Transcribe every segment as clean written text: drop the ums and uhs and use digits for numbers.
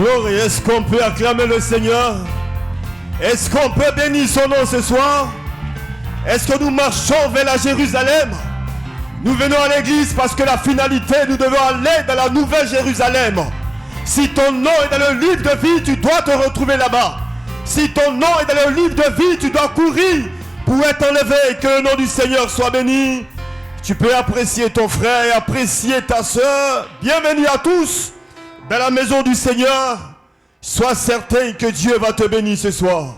Gloire, est-ce qu'on peut acclamer le Seigneur? Est-ce qu'on peut bénir son nom ce soir? Est-ce que nous marchons vers la Jérusalem? Nous venons à l'église parce que la finalité, nous devons aller dans la nouvelle Jérusalem. Si ton nom est dans le livre de vie, tu dois te retrouver là-bas. Si ton nom est dans le livre de vie, tu dois courir pour être enlevé. Que le nom du Seigneur soit béni. Tu peux apprécier ton frère et apprécier ta soeur. Bienvenue à tous dans la maison du Seigneur. Sois certain que Dieu va te bénir ce soir.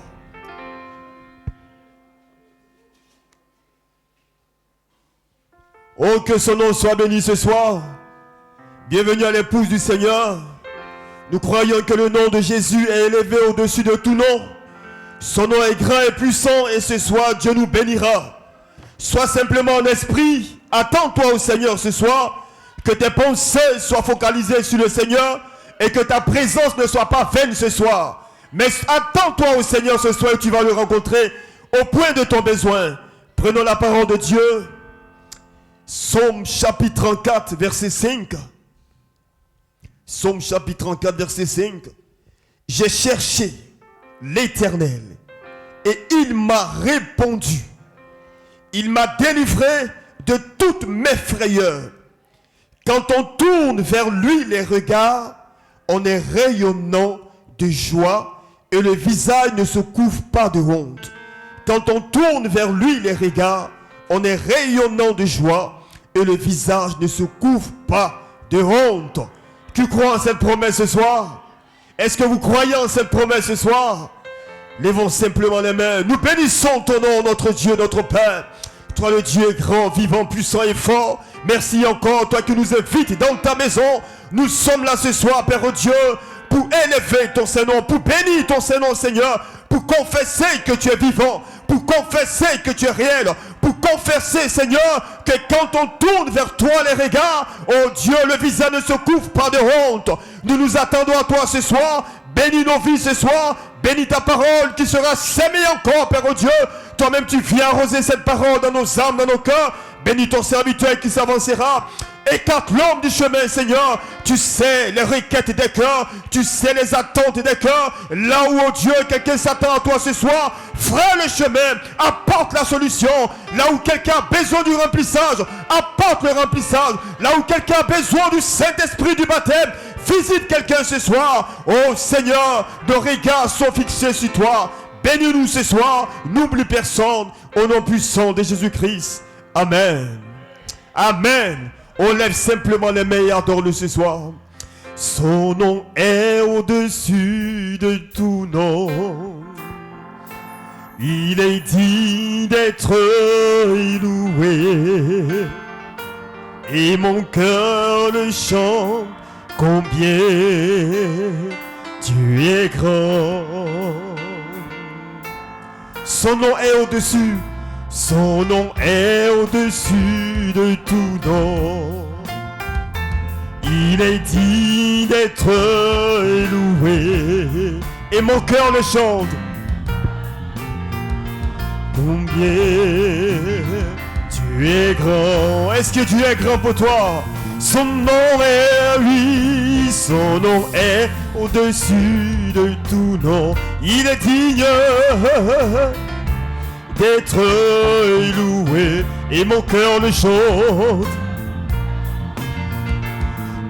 Oh, que son nom soit béni ce soir. Bienvenue à l'épouse du Seigneur. Nous croyons que le nom de Jésus est élevé au-dessus de tout nom. Son nom est grand et puissant et ce soir, Dieu nous bénira. Sois simplement en esprit. Attends-toi au Seigneur ce soir. Que tes pensées soient focalisées sur le Seigneur et que ta présence ne soit pas vaine ce soir. Mais attends-toi au Seigneur ce soir et tu vas le rencontrer au point de ton besoin. Prenons la parole de Dieu. Psaume chapitre 34, verset 5. Psaume chapitre 34, verset 5. J'ai cherché l'Éternel et il m'a répondu. Il m'a délivré de toutes mes frayeurs. Quand on tourne vers lui les regards, on est rayonnant de joie et le visage ne se couvre pas de honte. Quand on tourne vers lui les regards, on est rayonnant de joie et le visage ne se couvre pas de honte. Tu crois en cette promesse ce soir? Est-ce que vous croyez en cette promesse ce soir? Lèvons simplement les mains. Nous bénissons ton nom, notre Dieu, notre Père. Toi le Dieu grand, vivant, puissant et fort. Merci encore, toi qui nous invites dans ta maison. Nous sommes là ce soir, Père Dieu, pour élever ton Saint-Nom, pour bénir ton Saint-Nom, Seigneur, pour confesser que tu es vivant, pour confesser que tu es réel, pour confesser, Seigneur, que quand on tourne vers toi les regards, oh Dieu, le visage ne se couvre pas de honte. Nous nous attendons à toi ce soir. Bénis nos vies ce soir. Bénis ta parole qui sera sémée encore, Père oh Dieu. Toi-même, tu viens arroser cette parole dans nos âmes, dans nos cœurs. Bénis ton serviteur qui s'avancera. Écarte l'homme du chemin, Seigneur. Tu sais les requêtes des cœurs. Tu sais les attentes des cœurs. Là où, oh Dieu, quelqu'un s'attend à toi ce soir, fraie le chemin. Apporte la solution. Là où quelqu'un a besoin du remplissage, apporte le remplissage. Là où quelqu'un a besoin du Saint-Esprit du baptême, visite quelqu'un ce soir. Oh Seigneur, nos regards sont fixés sur toi. Bénis-nous ce soir. N'oublie personne. Au nom puissant de Jésus-Christ. Amen. Amen. On lève simplement les mains et adore-le ce soir. Son nom est au-dessus de tout nom. Il est digne d'être loué. Et mon cœur le chante combien tu es grand. Son nom est au-dessus. Son nom est au-dessus de tout nom. Il est digne d'être loué. Et mon cœur le chante. Combien tu es grand. Est-ce que tu es grand pour toi? Son nom est lui. Son nom est au-dessus de tout nom. Il est digne d'être loué, et mon cœur le chante.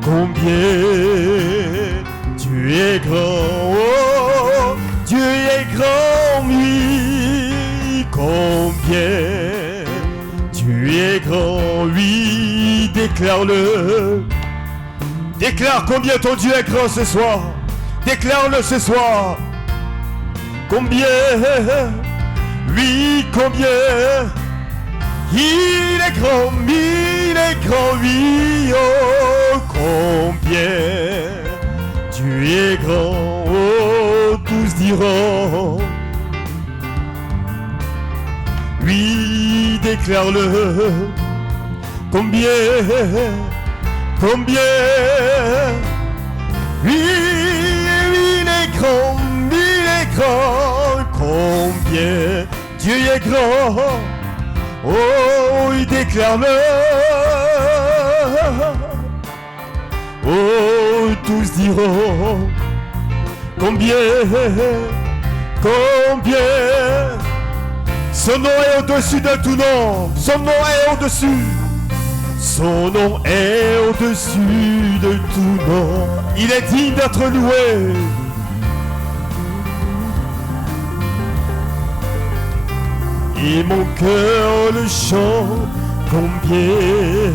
Combien tu es grand, oh, Dieu est grand, oui. Combien tu es grand, oui. Déclare-le. Déclare combien ton Dieu est grand ce soir. Déclare-le ce soir. Combien. Oui, combien il est grand, oui, oh, combien tu es grand, oh, tous diront, oui, déclare-le, combien, oui, il est grand, combien Dieu est grand, oh, il déclare-le, oh, tous diront, combien, combien. Son nom est au-dessus de tout nom. Son nom est au-dessus. Son nom est au-dessus de tout nom. Il est digne d'être loué. Et mon cœur le chante, combien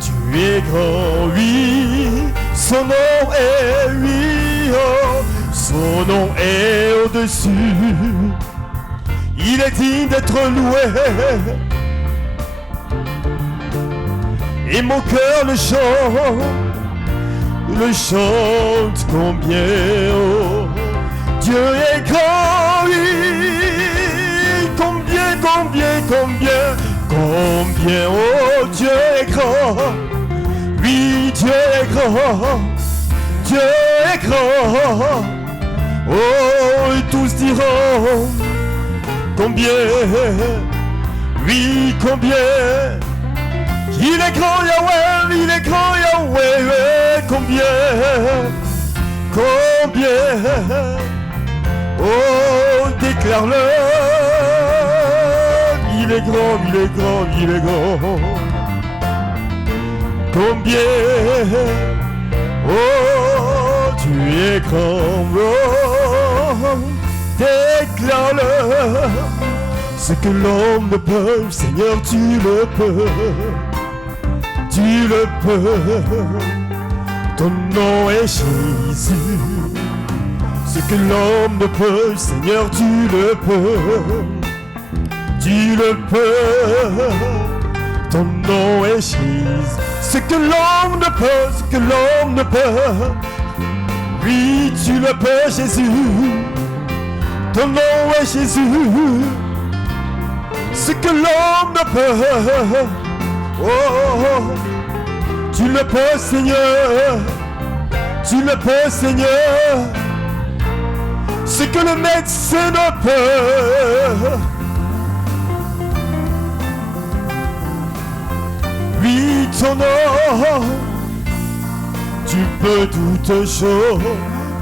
tu es grand, oui. Son nom est, oui, oh, son nom est au-dessus. Il est digne d'être loué. Et mon cœur le chante combien, oh, Dieu est grand, oui, combien, combien, combien, combien, oh, Dieu est grand, oui, Dieu est grand, Dieu est grand, oh, et tous diront, combien, oui, combien, il est grand Yahweh, il est grand Yahweh, combien, combien, oh, déclare-le, il est grand, il est grand, il est grand, combien, oh, tu es grand, oh, déclare-le, ce que l'homme ne peut, Seigneur, tu le peux. Tu le peux, ton nom est Jésus. Ce que l'homme ne peut, Seigneur, tu le peux. Tu le peux, ton nom est Jésus. Ce que l'homme ne peut, ce que l'homme ne peut, oui, tu le peux, Jésus. Ton nom est Jésus. Ce que l'homme ne peut, oh, tu le peux, Seigneur, tu le peux, Seigneur, ce que le médecin ne peut. Oui, ton nom, tu peux toutes choses,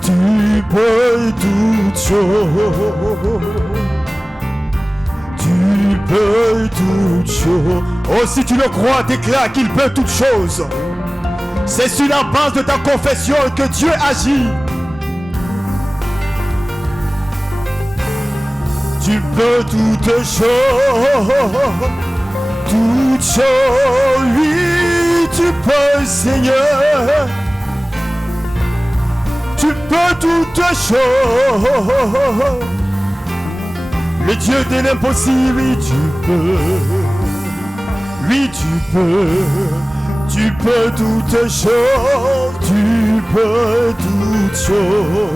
tu peux toutes choses. Tu peux toutes choses. Oh, si tu le crois, déclare qu'il peut toutes choses. C'est sur la base de ta confession que Dieu agit. Tu peux toutes choses. Toutes choses, oui, tu peux, Seigneur. Tu peux toutes choses. Le Dieu de l'impossible, oui, tu peux. Oui, tu peux toutes choses, tu peux toutes choses.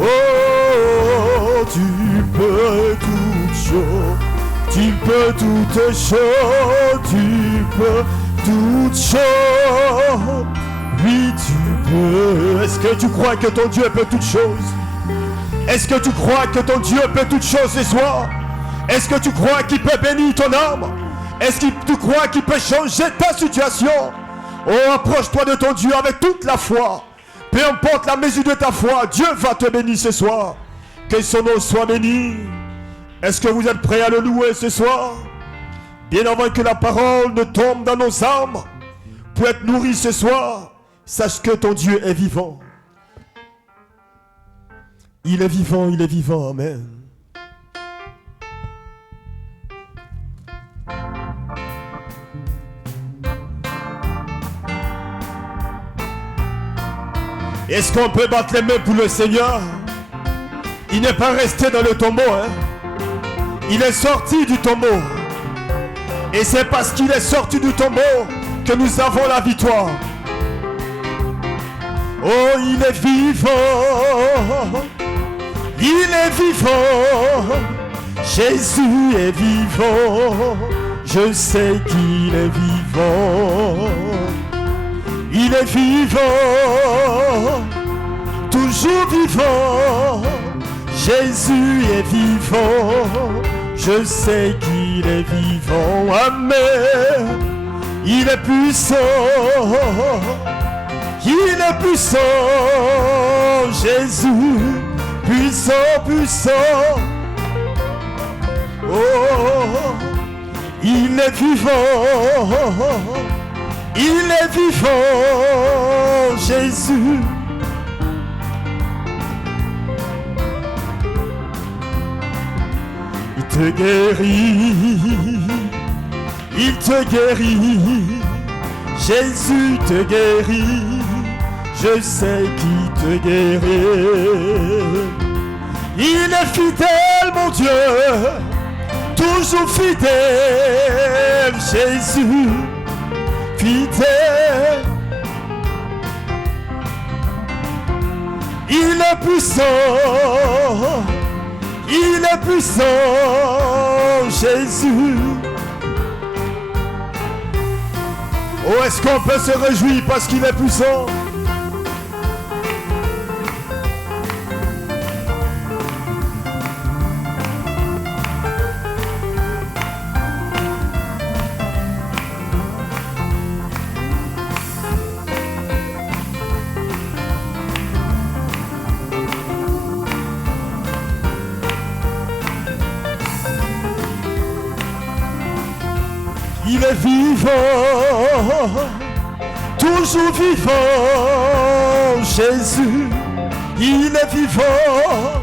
Oh, tu peux toutes choses, tu peux toutes choses, tu peux toutes choses. Oui, tu peux. Est-ce que tu crois que ton Dieu peut toutes choses? Est-ce que tu crois que ton Dieu peut toutes choses ce soir? Est-ce que tu crois qu'il peut bénir ton âme? Est-ce que tu crois qu'il peut changer ta situation? Oh, approche-toi de ton Dieu avec toute la foi. Peu importe la mesure de ta foi, Dieu va te bénir ce soir. Que son nom soit béni. Est-ce que vous êtes prêts à le louer ce soir? Bien avant que la parole ne tombe dans nos âmes, pour être nourri ce soir, sache que ton Dieu est vivant. Il est vivant, amen. Est-ce qu'on peut battre les mains pour le Seigneur? Il n'est pas resté dans le tombeau, hein? Il est sorti du tombeau. Et c'est parce qu'il est sorti du tombeau que nous avons la victoire. Oh, il est vivant. Il est vivant. Jésus est vivant. Je sais qu'il est vivant. Il est vivant. Toujours vivant. Jésus est vivant. Je sais qu'il est vivant. Amen. Il est puissant. Il est puissant. Jésus, puissant, puissant. Oh, il est vivant, il est vivant, Jésus. Il te guérit, Jésus te guérit, je sais qu'il te guérit. Il est fidèle, mon Dieu, toujours fidèle, Jésus, fidèle. Il est puissant, il est puissant, Jésus. Oh, est-ce qu'on peut se réjouir parce qu'il est puissant? Il est vivant, toujours vivant, Jésus. Il est vivant,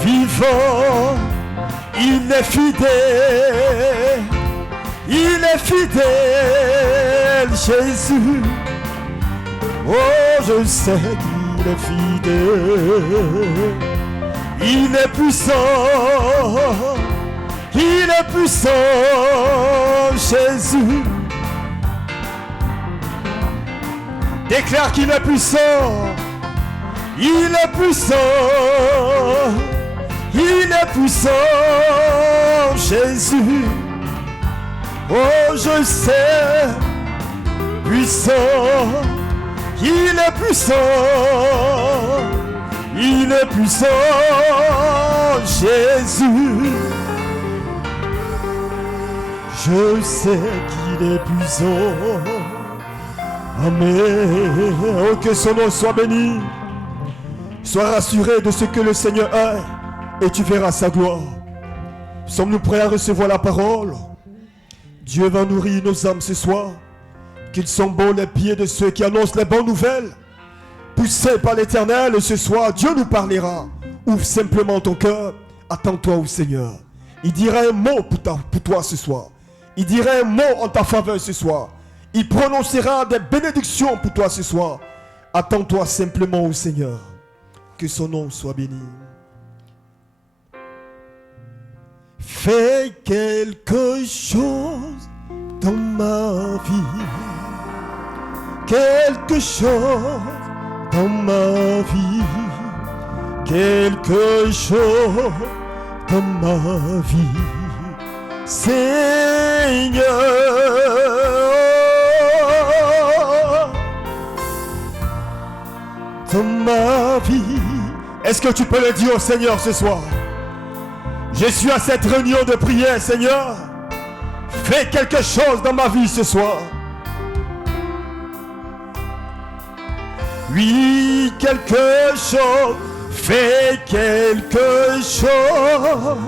vivant, il est fidèle, il est fidèle, Jésus. Oh, je sais qu'il est fidèle, il est puissant. Il est puissant, Jésus. Déclare qu'il est puissant. Il est puissant. Il est puissant, Jésus. Oh, je sais. Puissant. Il est puissant. Il est puissant, Jésus. Je sais qu'il est puissant. Amen. Oh, que son nom soit béni. Sois rassuré de ce que le Seigneur est et tu verras sa gloire. Sommes-nous prêts à recevoir la parole? Dieu va nourrir nos âmes ce soir. Qu'ils sont bons les pieds de ceux qui annoncent les bonnes nouvelles. Poussés par l'Éternel ce soir, Dieu nous parlera. Ouvre simplement ton cœur. Attends-toi au Seigneur. Il dira un mot pour toi ce soir. Il dira un mot en ta faveur ce soir. Il prononcera des bénédictions pour toi ce soir. Attends-toi simplement au Seigneur. Que son nom soit béni. Fais quelque chose dans ma vie. Quelque chose dans ma vie. Quelque chose dans ma vie. Seigneur, dans ma vie. Est-ce que tu peux le dire au Seigneur ce soir? Je suis à cette réunion de prière, Seigneur. Fais quelque chose dans ma vie ce soir. Oui, quelque chose. Fais quelque chose.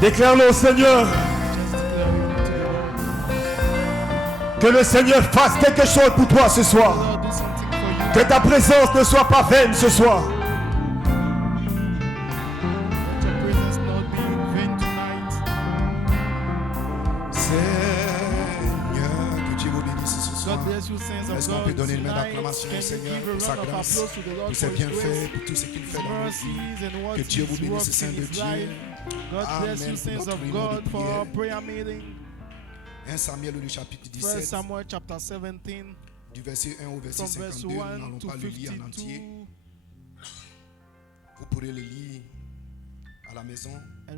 Déclare-le au Seigneur. Que le Seigneur fasse quelque chose pour toi ce soir. Que ta présence ne soit pas vaine ce soir. Est-ce qu'on peut donner une main d'acclamation au Seigneur pour sa grâce, pour ses bienfaits, pour tout ce qu'il fait dans nos vies? Que Dieu vous bénisse, Saint de Dieu. Amen. Pour notre prière. 1 Samuel, le chapitre 17, du verset 1 au verset 52. Nous n'allons pas le lire en entier. Vous pourrez le lire à la maison. 1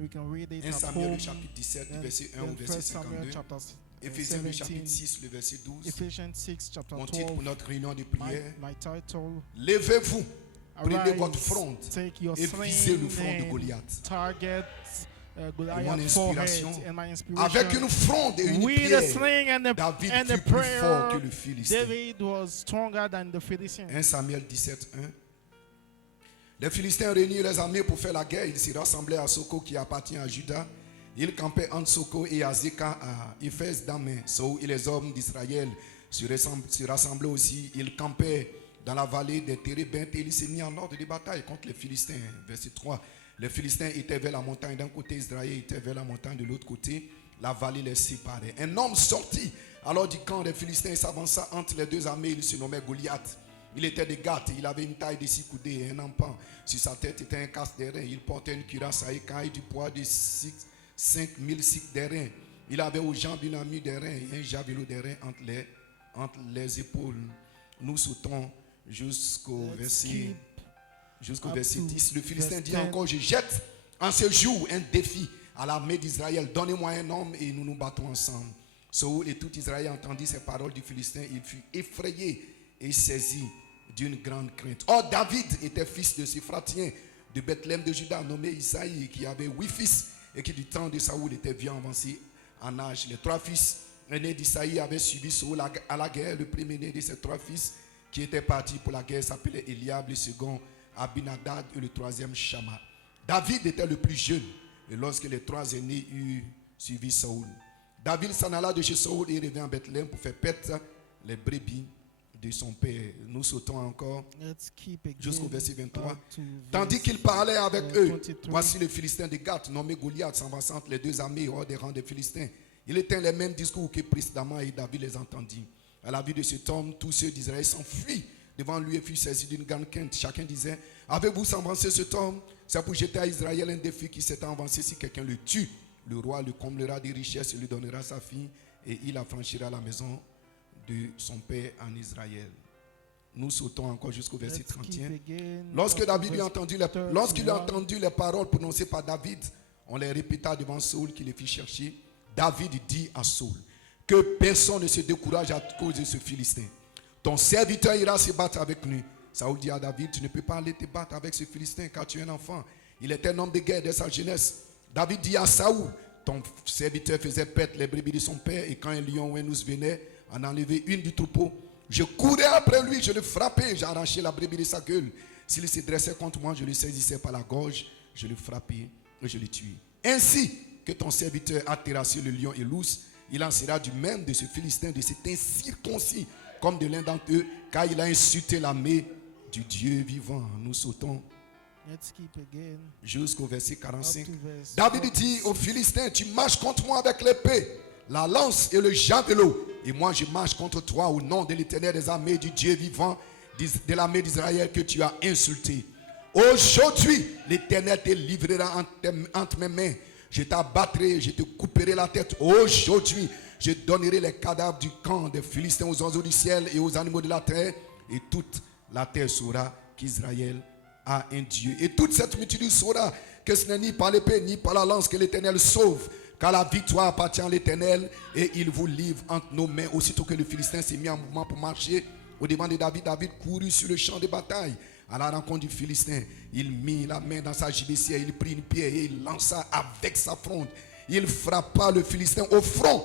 Samuel, le chapitre 17, du verset 1 au verset 52. Éphésiens le 17. chapitre 6, le verset 12. Ephesians 6, chapter Mon titre 12. pour notre réunion de prière. My title. Levez-vous, prenez votre Arise, front take your et visez le sling front de and Goliath. target Mon Goliath's forehead. inspiration, And my avec inspiration, une fronde et une with a pierre, sling and David the fut plus fort que prayer, le Philistin. David was stronger than the Philistines. 1 Samuel 17, 1. Les Philistins réunirent les armées pour faire la guerre. Ils s'y rassemblaient à Soko qui appartient à Juda. Ils campaient entre Soko et Azekah à Éphèse d'Amé. Saül et les hommes d'Israël se rassemblaient aussi. Ils campaient dans la vallée des Térébintes et il s'est mis en ordre de bataille contre les Philistins. Verset 3. Les Philistins étaient vers la montagne d'un côté, Israël était vers la montagne de l'autre côté. La vallée les séparait. Un homme sortit alors du camp des Philistins et s'avança entre les deux armées. Il se nommait Goliath. Il était de Gath, il avait une taille de 6 coudées et un empan. Sur sa tête était un casque d'airain. Il portait une cuirasse à écailles du poids de 5000 cycles d'airain. Il avait aux jambes une armure d'airain et un javelot d'airain entre les épaules. Nous sautons jusqu'au verset 10. Le Philistin dit encore, je jette en ce jour un défi à l'armée d'Israël. Donnez-moi un homme et nous nous battons ensemble. Saül et tout Israël entendit ces paroles du Philistin. Il fut effrayé et saisi d'une grande crainte. Or David était fils de Séphratien de Bethléem de Juda, nommé Isaïe, qui avait 8 fils et qui du temps de Saül était bien avancé en âge. Les 3 fils aînés d'Isaïe avaient suivi Saül à la guerre. Le premier-né de ces 3 fils qui étaient partis pour la guerre s'appelait Eliab, le second Abinadab et le troisième Shama. David était le plus jeune et lorsque les 3 aînés eurent suivi Saül, David s'en alla de chez Saül et revint à Bethléem pour faire paître les brebis de son père. Nous sautons encore jusqu'au verset 23. Tandis qu'il parlait avec eux, 23. voici le Philistin de Gath, nommé Goliath, s'avançant entre les deux armées hors des rangs des Philistins. Il était les mêmes discours que précédemment et David les entendit. À la vue de cet homme, tous ceux d'Israël s'enfuient devant lui et furent saisis d'une grande crainte. Chacun disait, avez-vous avancé cet homme? C'est pour jeter à Israël un défi qui s'est avancé. Si quelqu'un le tue, le roi le comblera de richesses et lui donnera sa fille et il affranchira la maison de son père en Israël. Nous sautons encore jusqu'au verset 31. Lorsqu'il a entendu les paroles prononcées par David, on les répéta devant Saül qui les fit chercher. David dit à Saül, que personne ne se décourage à cause de ce Philistin. Ton serviteur ira se battre avec lui. Saül dit à David, tu ne peux pas aller te battre avec ce Philistin car tu es un enfant. Il était un homme de guerre dès sa jeunesse. David dit à Saül, ton serviteur faisait paître les brebis de son père et quand un lion ou un ours venait en enlever une du troupeau, je courais après lui, je le frappais, j'arrachais la brebis de sa gueule. S'il se dressait contre moi, je le saisissais par la gorge, je le frappais et je le tuais. Ainsi que ton serviteur a terrassé le lion et l'ours, il en sera du même de ce Philistin, de cet incirconcis, comme de l'un d'entre eux, car il a insulté l'armée du Dieu vivant. Nous sautons jusqu'au verset 45. David dit aux Philistins, tu marches contre moi avec l'épée, la lance et le javelot, et moi je marche contre toi au nom de l'Éternel des armées, du Dieu vivant, de l'armée d'Israël que tu as insulté. Aujourd'hui, l'Éternel te livrera entre mes mains. Je t'abattrai, je te couperai la tête. Aujourd'hui, je donnerai les cadavres du camp des Philistins aux oiseaux du ciel et aux animaux de la terre. Et toute la terre saura qu'Israël a un Dieu. Et toute cette multitude saura que ce n'est ni par l'épée ni par la lance que l'Éternel sauve. Car la victoire appartient à l'Éternel et il vous livre entre nos mains. Aussitôt que le Philistin s'est mis en mouvement pour marcher au devant de David, David courut sur le champ de bataille à la rencontre du Philistin. Il mit la main dans sa gibecière, il prit une pierre et il lança avec sa fronde. Il frappa le Philistin au front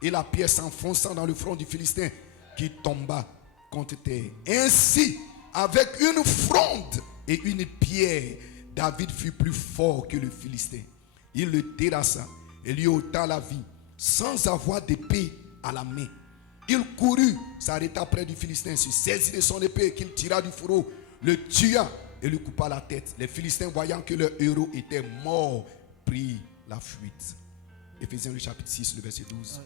et la pierre s'enfonça dans le front du Philistin qui tomba contre terre. Ainsi, avec une fronde et une pierre, David fut plus fort que le Philistin. Il le terrassa et lui ôta la vie sans avoir d'épée à la main. Il courut, s'arrêta près du Philistin, se saisit de son épée qu'il tira du fourreau, le tua et lui coupa la tête. Les Philistins, voyant que leur héros était mort, prirent la fuite. Éphésiens le chapitre 6, le verset 12.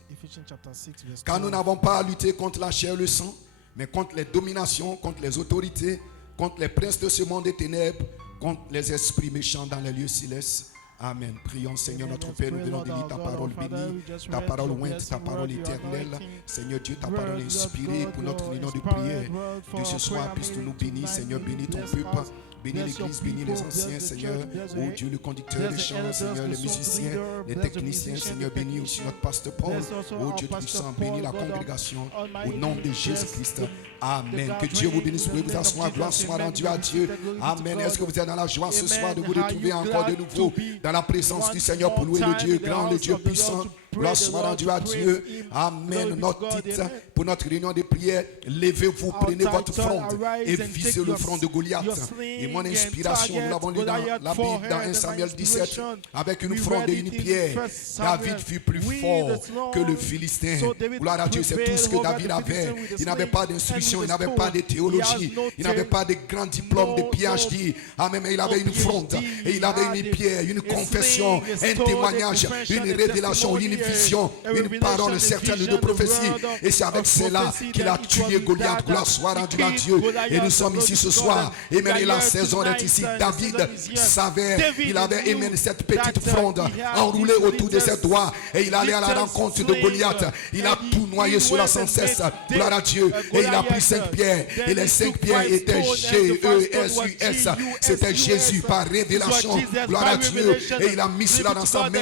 Car nous n'avons pas à lutter contre la chair et le sang, mais contre les dominations, contre les autorités, contre les princes de ce monde des ténèbres, contre les esprits méchants dans les lieux célestes. Amen. Prions, Seigneur notre Père, nous venons de lire ta parole bénie, ta parole ointe, ta parole éternelle. Seigneur Dieu, ta parole inspirée pour notre réunion de prière. De ce soir, puisses-tu nous bénir, Seigneur, bénis ton peuple. Bénis l'église, bénis les anciens, Seigneur. Oh Dieu, le conducteur des chants, Seigneur, les musiciens, les techniciens, Seigneur, bénis aussi notre pasteur Paul. Oh Dieu puissant, bénis la congrégation au nom de Jésus-Christ. Amen. Que Dieu vous bénisse. Vous pouvez vous asseoir. Gloire soit rendue à Dieu. Amen. Est-ce que vous êtes dans la joie ce soir de vous retrouver encore de nouveau dans la présence du Seigneur pour louer le Dieu grand, le Dieu puissant? Gloire soit rendue à Dieu. Amen. Notre titre pour notre réunion de prière, levez-vous, prenez votre fronde et visez le front de Goliath. Et mon inspiration, nous l'avons lu dans la Bible, dans 1 Samuel 17, avec une fronde et une pierre. David fut plus fort que le Philistin. Gloire à Dieu, c'est tout ce que David avait. Il n'avait pas d'instruction, il n'avait pas de théologie, il n'avait pas de grands diplômes de PhD. Amen, mais il avait une fronde et il avait une pierre, une confession, un témoignage, une révélation, une vision, une parole certaine de prophétie. Et c'est avec cela qu'il a tué Goliath. Gloire soit rendue à Dieu. Et nous sommes ici ce soir. Amen. Et la saison est ici. David savait, il avait aimé cette petite fronde enroulée autour de ses doigts. Et il allait à la rencontre de Goliath. Il a tout noyé sur la sans cesse. Gloire à Dieu. Et il a pris 5 pierres. Et les 5 pierres étaient G-E-S-U-S. C'était Jésus par révélation. Gloire à Dieu. Et il a mis cela dans sa main.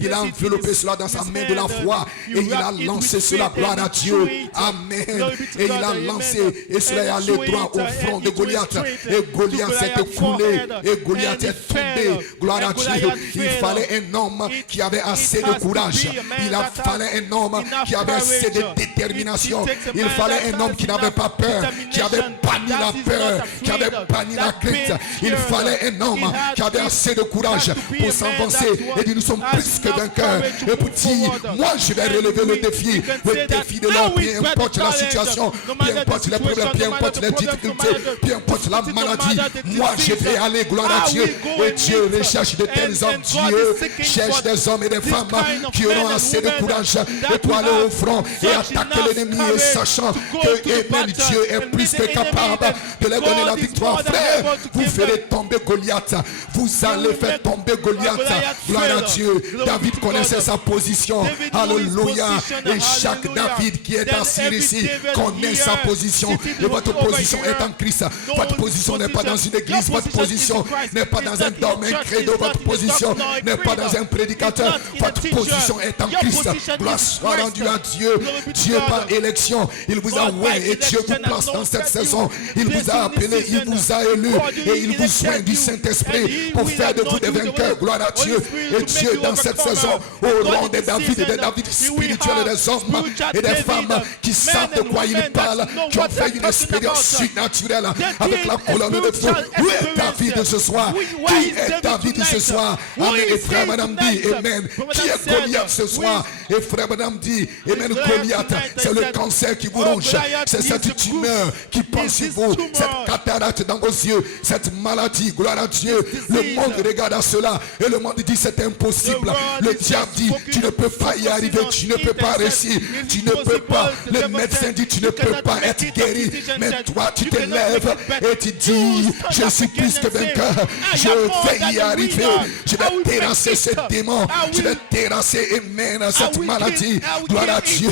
Il a enveloppé cela dans sa main de la foi. Et il a lancé cela. Gloire à Dieu. Amen. Et il a lancé. Et cela est allé droit au front de Goliath. Et Goliath s'est écoulé. Et Goliath est tombé. Gloire à Dieu. Il fallait un homme qui avait assez de courage. Il fallait un homme qui avait assez de détermination. Il fallait un homme qui n'avait pas peur, qui avait banni la peur, qui avait banni la crainte. Il fallait un homme qui avait assez de courage pour s'avancer et dire nous sommes plus que vainqueurs. Et pour dire moi je vais relever le défi de l'homme, peu importe la situation, peu importe les problèmes, peu importe les difficultés, peu importe la maladie. Moi je vais aller, gloire à Dieu. Et Dieu recherche de tels hommes. Dieu cherche des hommes et des femmes qui auront assez de courage et pour aller au front et attaquer l'ennemi, et sachant que Amen, Dieu est plus que capable de leur donner la victoire. Frère, vous ferez tomber Goliath. Vous allez faire tomber Goliath. Gloire à Dieu. David connaissait sa position. Alléluia. Et chaque David qui est assis ici connaît sa position. Et votre position est en Christ. Votre position n'est pas dans une église. Votre position n'est pas dans un dogme, un credo. Votre position n'est pas dans un prédicateur. Votre position est en Christ. Gloire soit rendue à Dieu. Dieu par élection, il vous a oint et Dieu vous place dans cette saison. Il vous a appelé, il vous a élu et il vous soigne du Saint-Esprit pour faire de vous des vainqueurs. Gloire à Dieu. Et Dieu dans cette saison, au rang des David et des David spirituels, des hommes et des femmes qui savent de quoi ils parlent, qui ont fait une expérience surnaturelle avec la colonne de feu. Où est David ce soir? Qui est David ce soir? Amen. Et frère madame dit Amen. Qui est Goliath ce soir? Et frère madame dit Amen. Goliath, c'est le cancer qui vous ronge, c'est cette tumeur qui pense sur vous, cette cataracte dans vos yeux, cette maladie. Gloire à Dieu. Le monde regarde à cela et le monde dit c'est impossible. Le diable dit tu ne peux pas y arriver, tu ne peux pas réussir, tu ne peux pas. Le médecin dit tu ne peux pas être guéri. Mais toi tu te lèves et tu dis je suis plus que vainqueur, je vais y arriver, je vais terrasser ces démons, je vais terrasser Amen cette maladie. Gloire à Dieu.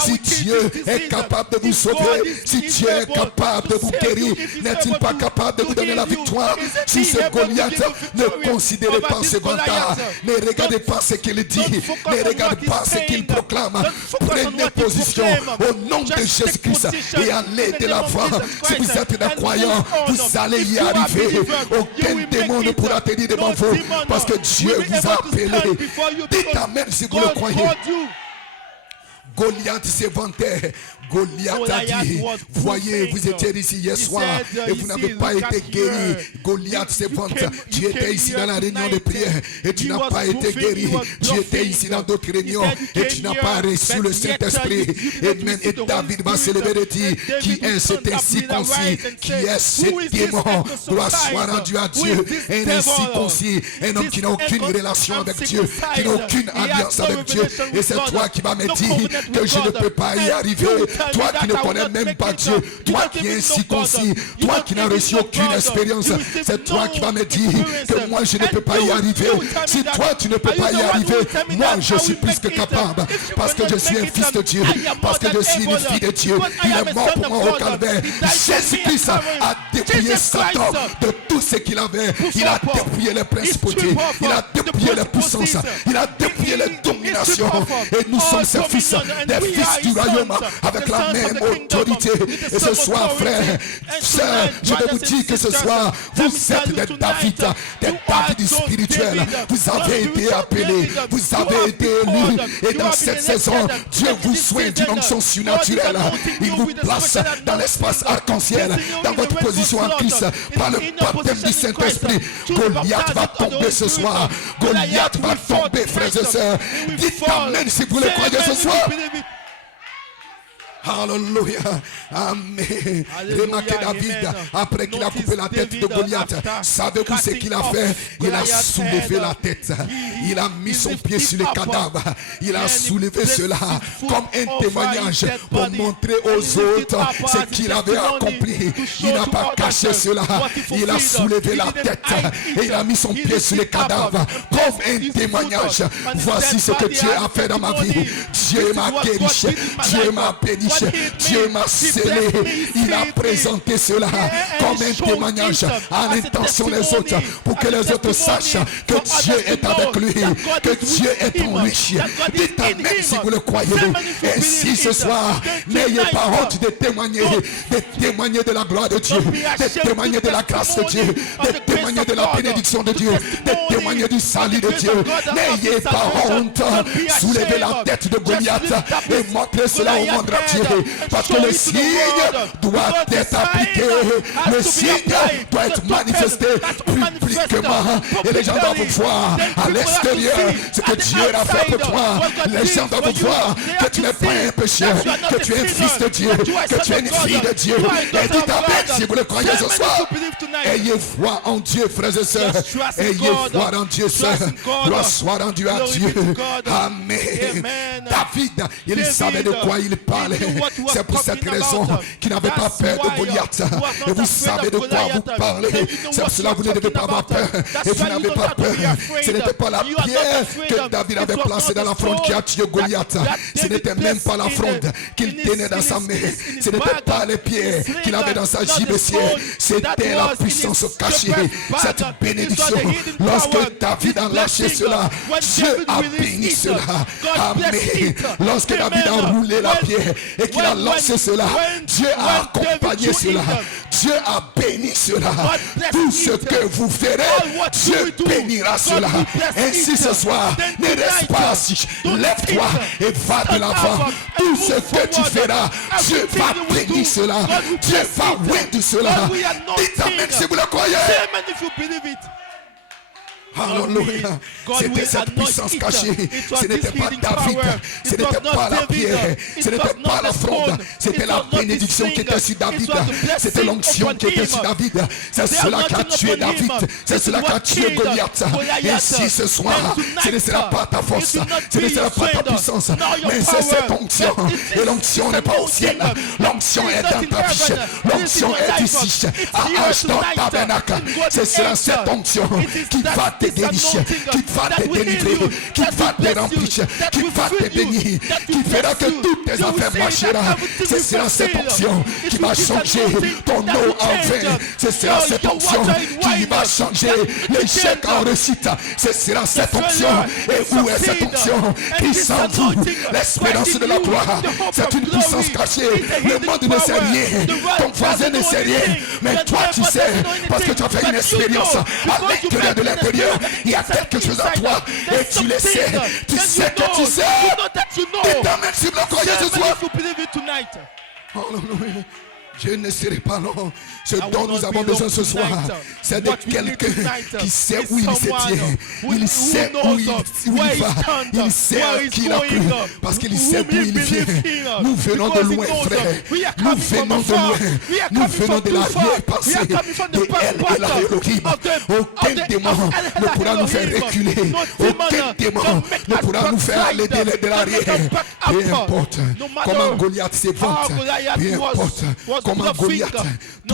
Si Dieu est capable de vous sauver, si Dieu est capable de vous guérir, n'est-il pas capable de vous donner la victoire? Si c'est Goliath, ne considérez pas ce vantard, ne regardez pas ce qu'il dit, ne regardez pas ce qu'il proclame. Prenez position au nom de Jésus-Christ et allez de l'avant. Si vous êtes des croyants, vous allez y arriver. Aucun démon ne pourra tenir devant vous parce que Dieu vous a appelé. Dites Amen si vous le croyez. Goliath se vantait. Goliath a dit, voyez, vous étiez ici hier soir et vous n'avez pas été guéri. Goliath se vante. Tu étais ici dans la réunion de prière et tu n'as pas été guéri. Tu étais ici dans d'autres réunions et tu n'as pas reçu le Saint-Esprit. Amen. Et David va se lever et dire, qui est cet incirconcis? Qui est ce démon? Gloire soit rendue à Dieu. Un incirconcis, un homme qui n'a aucune relation avec Dieu, qui n'a aucune alliance avec Dieu. Et c'est toi qui vas me dire que je ne peux pas y arriver. tell me toi that qui ne I will connais not même make pas it, Dieu, you toi don't qui es even know God, incirconcis, you toi don't qui n'as even reçu know aucune God, expérience, you receive c'est toi no qui vas me dire experience. que moi je ne peux And pas y you arriver. will tell me Si that, toi tu ne peux are you pas the y one who arriver, will tell me moi that je I suis will plus make que it, capable if you parce que will je not suis make un it, fils de Dieu, I am parce que more je suis than une able, fille de Dieu. because I Il am est a mort son pour of moi au God. calvaire. He died for me Jésus-Christ at Calvary. a dépouillé Jesus Satan Christ de tout ce qu'il avait. Il a dépouillé les principautés, stripped off il a the dépouillé les puissances, principalities. il a dépouillé les dominations. Et nous sommes ses fils, des fils du royaume avec la même autorité. Et ce soir, frère, sœur, je vais vous dire que ce soir, vous êtes des David spirituels. Vous avez été appelés, vous avez été élus. Et dans cette saison, Dieu vous soigne d'une onction surnaturelle. Il vous place dans l'espace arc-en-ciel, dans votre position en Christ, par le baptême du Saint-Esprit. Goliath va tomber ce soir. Goliath va tomber, frères et sœurs. Dites amen si vous le croyez ce soir. Alléluia. Amen. Remarquez David, après qu'il a coupé la tête de Goliath, savez-vous ce qu'il a fait? Il a soulevé la tête. Il a mis son pied sur le cadavre. Il a soulevé cela comme un témoignage pour montrer aux autres ce qu'il avait accompli. Il n'a pas caché cela. Il a soulevé la tête et il a mis son pied sur le cadavre comme un témoignage. Voici ce que Dieu a fait dans ma vie. Dieu m'a guéri. Dieu m'a béni. Dieu m'a scellé. Il a présenté cela comme un témoignage à l'intention des autres pour que les autres sachent que Dieu est avec lui, que Dieu est en lui. Dites amen si vous le croyez. Et si ce soir, n'ayez pas honte de témoigner de la gloire de Dieu, de témoigner de la grâce de Dieu, de témoigner de la bénédiction de Dieu, de témoigner du salut de Dieu. N'ayez pas honte. Soulevez la tête de Goliath et montrez cela au monde entier. Parce que le signe doit être appliqué. Le signe doit être manifesté publiquement. Et les gens doivent voir à l'extérieur ce que Dieu a fait pour toi. Les gens doivent voir que tu n'es pas un pécheur, que tu es un fils de Dieu, que tu es une fille de Dieu. Et dites amen si vous le croyez ce soir. Ayez foi en Dieu, frères et sœurs. Ayez foi en Dieu, sœurs. Gloire soit rendue à Dieu. Amen. David, il savait de quoi il parlait. C'est pour cette raison qu'il n'avait pas peur de Goliath. Et vous savez de quoi vous parlez. C'est pour cela que vous ne devez pas avoir peur. Et vous n'avez pas peur. Ce n'était pas la pierre que David avait placée dans la fronde qui a tué Goliath. Ce n'était même pas la fronde qu'il tenait dans sa main. Ce n'était pas les pierres qu'il avait dans sa gibecière. C'était la puissance cachée. Cette bénédiction. Lorsque David a lâché cela, Dieu a béni cela. Amen. Lorsque David a roulé la pierre et qu'il a lancé cela, Dieu a accompagné cela. Dieu a béni cela. Tout ce que vous ferez, Dieu bénira cela. Ainsi ce soir, ne reste pas assis. Lève-toi et va de l'avant. Tout ce que tu feras, Dieu va bénir cela. Dieu va oindre cela. Dites amen si vous le croyez. Alléluia. C'était cette puissance cachée. Ce n'était pas David. Ce n'était pas la pierre. Ce n'était pas la fronde. C'était la bénédiction qui était sur David. C'était l'onction qui était sur David. C'est cela qui a tué David. C'est cela qui a tué Goliath. Et ainsi ce soir, ce ne sera pas ta force. Ce ne sera pas ta puissance. Mais c'est cette onction. Et l'onction n'est pas au ciel. L'onction est dans ta vie. L'onction est ici. À Ashton Tabernacle. C'est cela, cette onction qui va te dénicher, qui va te délivrer, qui va te remplir, qui va te bénir, qui fera que toutes tes affaires marcheront. Ce sera cette onction qui va changer ton eau en vin. Ce sera cette onction qui va changer l'échec en réussite. Ce sera cette onction. Et où est cette onction? Qui s'en vous? L'espérance de la gloire. C'est une puissance cachée. Le monde ne sait rien. Ton voisin ne sait rien. Mais toi tu sais, parce que tu as fait une expérience à l'intérieur de l'intérieur. Il y a quelque chose à toi et tu le sais. Tu sais que tu sais. Et ta main si vous le croyez ce soir. Alléluia. Je ne serai pas long. Ce will dont not nous avons be long besoin ce soir, tonight. c'est de What we need quelqu'un tonight qui sait is où il se someone tient. who Il sait où knows il where va. he stands, Il sait where he's qui il a cru. going, Parce qu'il whom sait d'où he il vient. believes in, Nous venons de because he loin, knows, frère. we are Nous coming from venons de afar. loin. We are Nous coming venons from de too far. l'arrière-passé. We are coming from the Et back elle est part la Elohim. of the- Aucun of the- démon of ne pourra nous faire Elohim. reculer. No Aucun demon démon can make ne us pourra nous faire aller backside. de l'arrière. Can make us back up. Peu importe No matter comment Goliath s'évente. how Goliath Peu importe was comment bluffing, Goliath, no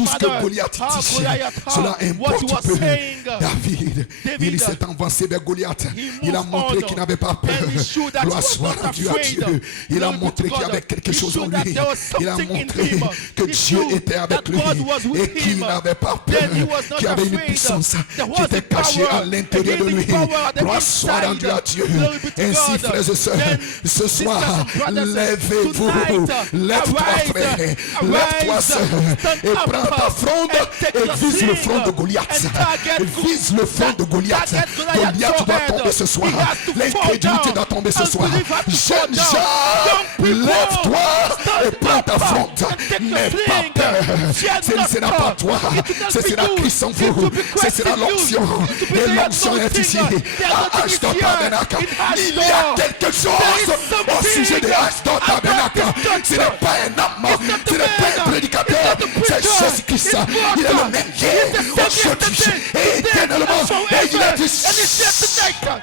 tout ce que matter Goliath how dit, Goliath, cela what he importe was peu. saying, David, David, il s'est avancé vers Goliath. he Il a moved montré on, qu'il n'avait pas peur. and he showed that he Gloire was soit not rendue à afraid. Dieu. Il a Glory be montré to qu'il y God. avait quelque He chose en showed that lui. there was Il a something in montré him. que He Dieu showed était avec that lui God was with et qu'il him. n'avait pas peur, Then he was not qu'il y avait une afraid. puissance There qui was était a cachée power, à l'intérieur de a lui. power at the Gloire soit inside. rendue à Dieu. Glory be to Ainsi, God. frères et sœurs, Then, ce soir, sisters and brothers, lèvez-vous. tonight, Lève-toi, arise, frère. arise, Lève-toi, sœur. stand Et up, prends ta fronde and take et your vise le sling, front de Goliath. and target Vise le front de Goliath. target Goliath Goliath doit forehead. tomber ce soir. He has to fall L'incrédulité down. doit tomber ce soir. Unbelief has to fall Jeune down. gens, Young people, lève-toi et stand prends ta up fronde. and take your N'aie pas sling. peur. Fear Ce ne not. sera pas toi. It will not Ce be sera you. Christ en It vous. will be Ce Christ sera in you. l'onction. It will be Et the l'onction est anointing. ici. The À anointing is Ashdod here. Tabernacle. In Il y a Ashdod. quelque chose There is au something sujet de Ashdod Tabernacle. about this Ce n'est pas un homme. It's not the Ce n'est pas un man. prédicateur. It's not the C'est preacher. Jésus-Christ. It's God. Il est le même hier, He's the same aujourd'hui yesterday, et today, éternellement. and forever. Et il a dit, And he's here tonight.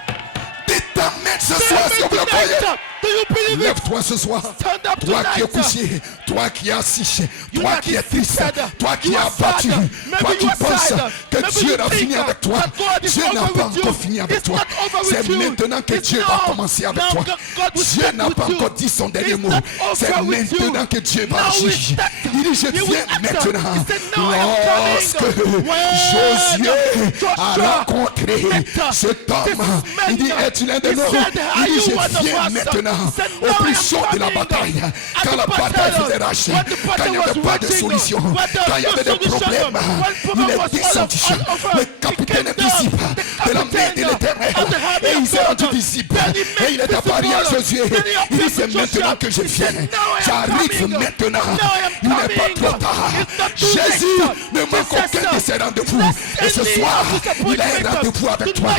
détermine ce soir si vous le croyez. Do you believe it? Lève-toi ce soir. Stand up Toi qui es tonight. couché, toi qui es assis, You toi are qui es triste, sad. toi qui You es are abattu, sad. toi Maybe qui you are penses sad. que Maybe Dieu you n'a fini think avec toi. that God is Dieu n'a over pas with you. encore fini avec It's toi. not over with C'est you. maintenant que It's Dieu va now. commencer avec Now toi. God will Dieu start n'a with pas you. encore dit son dernier It's mot. not C'est over with you. maintenant que Dieu va Now agir. we start. Il dit, je He will viens act. maintenant. He said, now I am Lorsque coming. Josué a Joshua rencontré met cet homme, this man. il dit, es-tu l'un de He nous? said, are Il dit, you je one of viens us? maintenant Said, au now plus I am chaud de la coming. bataille. At Quand the la bataille battle, faisait rage, when the quand il battle n'y was avait pas de raging, solution, when there quand il y was avait no des solution, problèmes, when il problem est was descendu. all over, Le he capitaine came down, invisible the de la main de captain l'Éternel. of the army Et il of s'est rendu God. visible. Then he Et il est made apparu à visible. Josué. Then he Il dit, appeared c'est to maintenant Joshua. que je He said, viens. now I am J'arrive coming. maintenant. Now I am Il n'est pas coming. trop tard. It's not too Jésus late. ne manque aucun de ses rendez-vous. Et ce soir, il a un rendez-vous avec toi.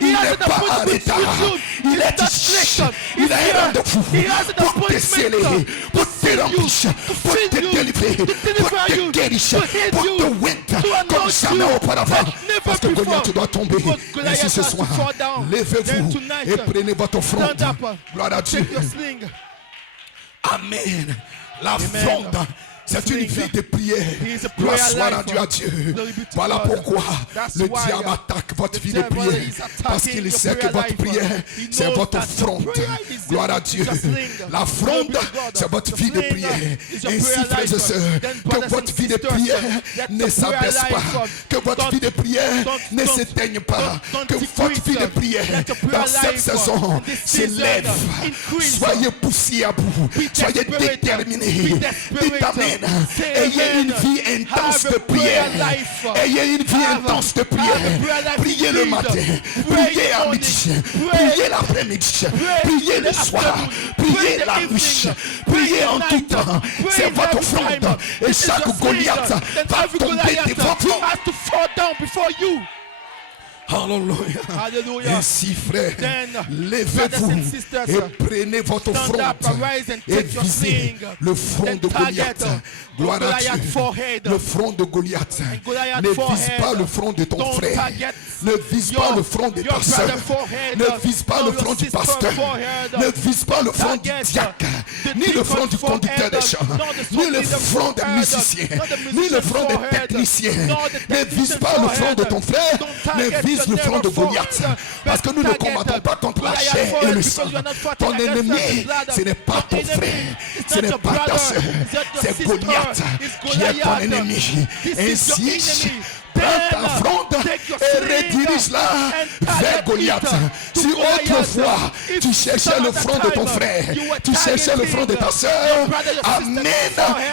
Il n'est pas en retard. Il est ici. Il a un rendez-vous pour te sceller, pour te remplir, pour te délivrer, pour te guérir, pour te winter comme jamais auparavant. Parce que Goliath doit tomber. Ainsi ce soir, levez-vous et prenez votre fronde. Gloire à Dieu. Take your sling. Amen. La fronde. C'est une vie de prière. He is a Gloire prayer soit life. rendue à Dieu. Glory be to Voilà God. pourquoi That's le why diable attaque votre the vie de devil prière. is attacking Parce qu'il your sait que prayer votre life. prière, He c'est knows votre that your fronde. prayer is Gloire à your- Dieu. is your sling. La fronde, Glory be to God. c'est votre The vie de sling prière. is your Ainsi, prayer frères et life. sœurs, Then, que brothers votre and vie de sisters, prière let ne your s'abaisse prayer pas. life, Que votre don't- vie de prière don't- ne don't- s'éteigne pas. don't Que votre vie de decrease. prière, Let your prayer dans cette life, saison, in this season, s'élève. increase. Soyez poussés à bout. Soyez desperate. déterminés. Be desperate. Dites amen. Say Ayez amen. une vie intense Have de a prière. prayer life. Ayez une vie Have a- intense de have a prière. prayer life Priez le indeed. matin. Pray Priez in the à morning. midi. Pray. Priez l'après-midi. Pray Priez in le the soir. afternoon. Priez Pray in the la evening. nuit. Pray Priez in en the tout night. temps. Pray C'est in votre every fronde. time. Et This is chaque your sling. Goliath Then va every tomber Goliath devant vous. has to fall down before you. Alléluia. Hallelujah. Ainsi, frère, Then, brothers levez-vous and sisters, et prenez votre stand front up, arise and et take your visez sling. le front Then de Goliath. target Gloire à Goliath Dieu. forehead. Le front de Goliath. And Goliath Ne vise forehead. pas le front de ton Don't frère. target Ne vise pas le front de your ta soeur. brother forehead. Ne vise pas No, le your front du sister pasteur. forehead. Ne vise pas le front du Target diacre. the Ni le front du deacon conducteur des forehead. chants. Not the Ni le leader front des forehead. musiciens. Not the Ni le musician front des forehead. techniciens. Not the Ne vise technician pas le front de forehead. ton frère. Don't Mais target vise your le front de neighbor Goliath. forehead. Parce que nous ne Target combattons pas contre la Goliath chair et forehead le because sang. you are not fighting Ton against ennemi, the blood. ce n'est pas Your ton enemy frère. is Ce not n'est your pas ta brother. soeur. It's not your C'est sister. Goliath It's qui est ton Goliath. ennemi. This is your Ainsi, enemy. prends ta Then, fronde et redirige-la vers Goliath. Si autrefois tu cherchais le front de ton frère, tu cherchais le front de ta soeur, amen,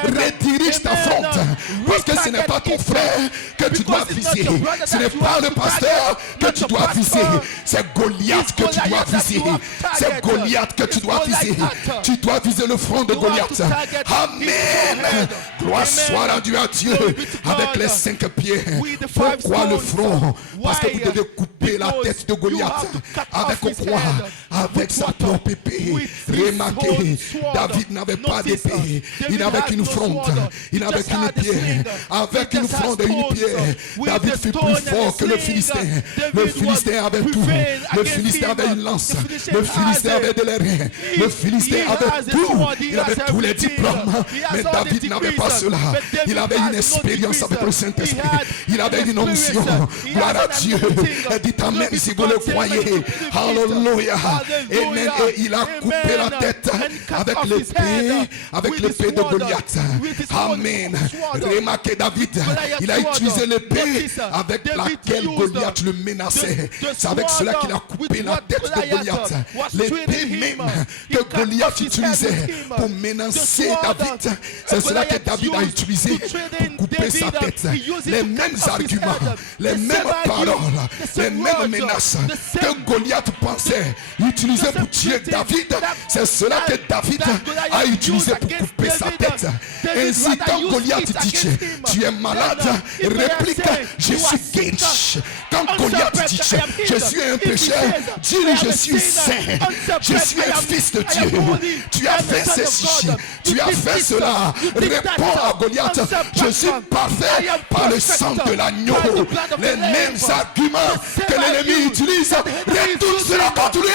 redirige ta fronte. Parce que ce n'est pas ton frère que tu dois viser, ce n'est pas le pasteur que tu dois viser, c'est Goliath que tu dois viser. C'est Goliath que tu dois viser. Tu dois viser le front de Goliath. Amen. Gloire soit rendue à Dieu avec les 5 pieds. Pourquoi le front? Parce que vous devez couper la tête de Goliath avec quoi? Avec sa propre épée. Remarquez, David n'avait pas d'épée. Il n'avait qu'une fronte. Il n'avait qu'une pierre. Avec une fronde et une pierre, David fut plus fort que le Philistin. Le Philistin avait tout. Le Philistin avait une lance. Le Philistin avait de l'airain. Le Philistin avait tout. Il avait tous les diplômes. Mais David n'avait pas cela. Il avait une expérience avec le Saint-Esprit. Il avait une onction. Gloire à Dieu. Dites amen si vous le croyez. Alléluia. Amen. Et il a coupé la tête avec l'épée de Goliath. Amen. Remarquez David. Il a utilisé l'épée avec laquelle Goliath le menaçait. C'est avec cela qu'il a coupé la tête de Goliath. L'épée même que Goliath utilisait pour menacer David, c'est cela que David a utilisé pour couper sa tête. Les mêmes arguments, les mêmes paroles, les mêmes menaces que Goliath pensait utiliser pour tuer David, c'est cela que David a utilisé pour couper sa tête. Ainsi, quand Goliath dit tu es malade, réplique je suis guéri. Quand Goliath dit je suis un pécheur, dis je suis saint, je suis un fils de Dieu. Tu as fait ceci, tu as fait cela. Réponds à Goliath, je suis parfait par le sang de l'agneau. Les mêmes arguments que l'ennemi utilise, retourne cela contre lui.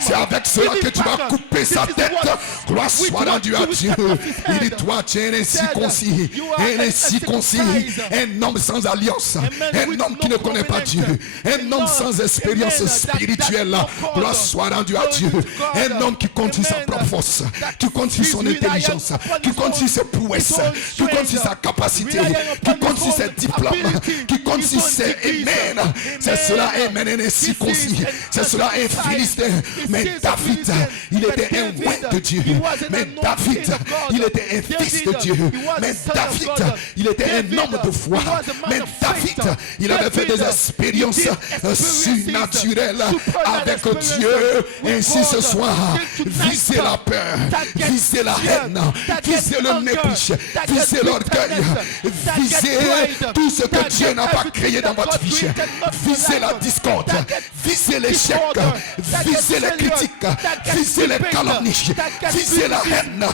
C'est avec cela que tu vas couper sa tête. Gloire soit rendue à Dieu. Il dit toi tu es un incirconcis, un homme sans alliance, un homme qui ne connaît pas Dieu, un homme sans expérience spirituelle. Gloire soit rendue à Dieu. Un homme qui compte sur sa propre force, qui compte sur son intelligence, qui compte sur ses prouesses, qui compte sur sa capacité, qui compte sur ses diplômes, qui compte sur ses amen. C'est cela, amen, un incirconcis. C'est cela, un Philistin. Mais David, il était un roi de Dieu. Mais David, il était un fils de Dieu. Mais David, il était un homme de foi. Mais David, il avait fait des expériences surnaturelles avec Dieu. Ainsi ce soir, visez la peur, visez la haine, visez le mépris, visez l'orgueil, visez tout ce que Dieu n'a pas créé dans votre vie. Visez la discorde, visez l'échec, visez les critiques, visez les calomnies, visez la haine,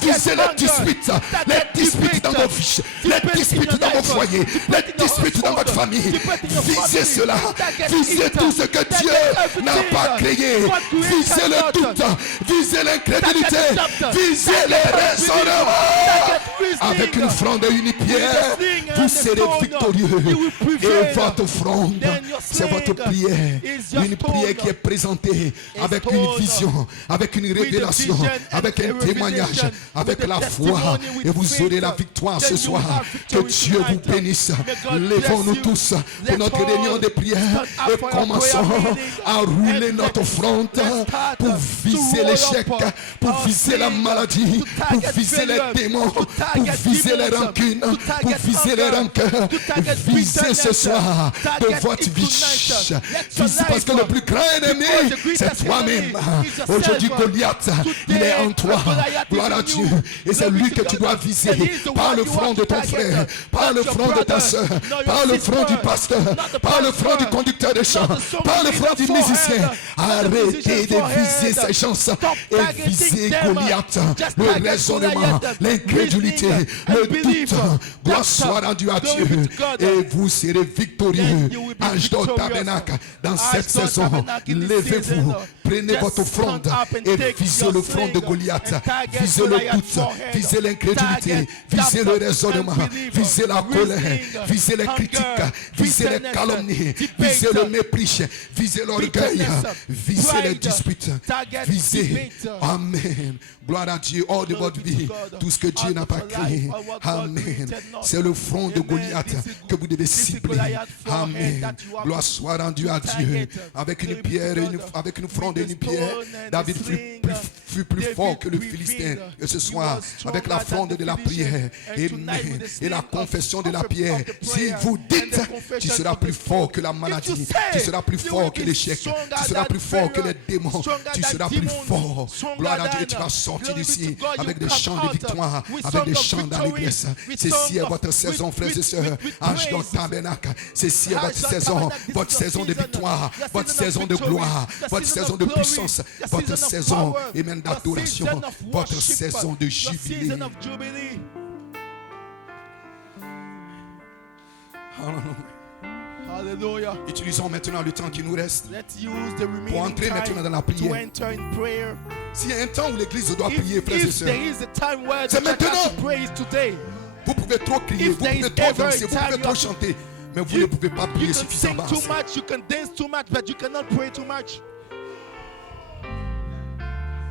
visez les disputes dans vos vies, les disputes dans vos foyers, les disputes dans votre famille. Visez cela, visez tout ce que Dieu n'a pas créé. Visez le doute, visez l'incrédulité, visez les raisonnements. Avec une fronde et une pierre, vous serez victorieux. Et votre fronde, c'est votre prière. Une prière qui est présentée avec une vision, avec une révélation, avec un témoignage, avec la foi. Et vous aurez la victoire ce soir. Que Dieu vous bénisse. Levons-nous tous pour notre réunion de prière et commençons à rouler notre fronde pour viser l'échec, pour viser la maladie, pour viser les démons, pour viser les rancunes, pour viser les rancœurs. Visez ce soir de votre vie. Visez parce que le plus grand ennemi, c'est toi-même. Aujourd'hui, Goliath, il est en toi. Gloire à Dieu. Et c'est lui que tu dois viser. Par le front de ton frère, par le front de ta soeur, par le front du pasteur, par le front du conducteur de chant, par le front du musicien. Arrêtez de viser ces chances et visez Goliath. Le raisonnement, l'incrédulité, le doute. Gloire soit rendue à Dieu. Et vous serez victorieux. Ashdod Tabernacle, dans cette saison, Levez-vous, prenez votre fronde et visez le front de Goliath. Visez le doute, visez l'incrédulité, visez le raisonnement, visez la colère, visez les critiques, visez les calomnies, visez le mépris, visez l'orgueil, visez les disputes, visez. Amen. Gloire à Dieu, hors de votre vie, tout ce que Dieu n'a pas créé. Amen. C'est le front de Goliath que vous devez cibler. Amen. Gloire soit rendue à Dieu. Avec une pierre, avec une fronde et une pierre, David fut plus fort que le Philistin. Et ce soir, avec la fronde de la prière et la confession de la pierre, si vous dites, tu seras plus fort que la maladie, tu seras plus fort que l'échec, tu seras plus fort que les démons, tu seras plus fort. Gloire à Dieu, tu vas sortir d'ici avec des chants de victoire, avec des chants d'allégresse. Ceci est votre saison, frères et sœurs. Ange dans le tabernacle. Ceci est votre saison de victoire, votre saison de gloire, votre saison de puissance, votre saison et même d'adoration, votre saison de jubilé. Hallelujah. Utilisons maintenant le temps qui nous reste Let's use the remaining pour entrer maintenant dans la time to prière. enter in prayer. S'il y a un temps où l'église doit prier, frères et If sœurs, there is a time where the c'est church has maintenant. to pray, it's today. vous pouvez trop crier, If vous there pouvez is trop ever a danser, vous time pouvez you trop have to- chanter, mais vous ne pouvez pas You prier can suffisamment. sing too much, you can dance too much, but you cannot pray too much.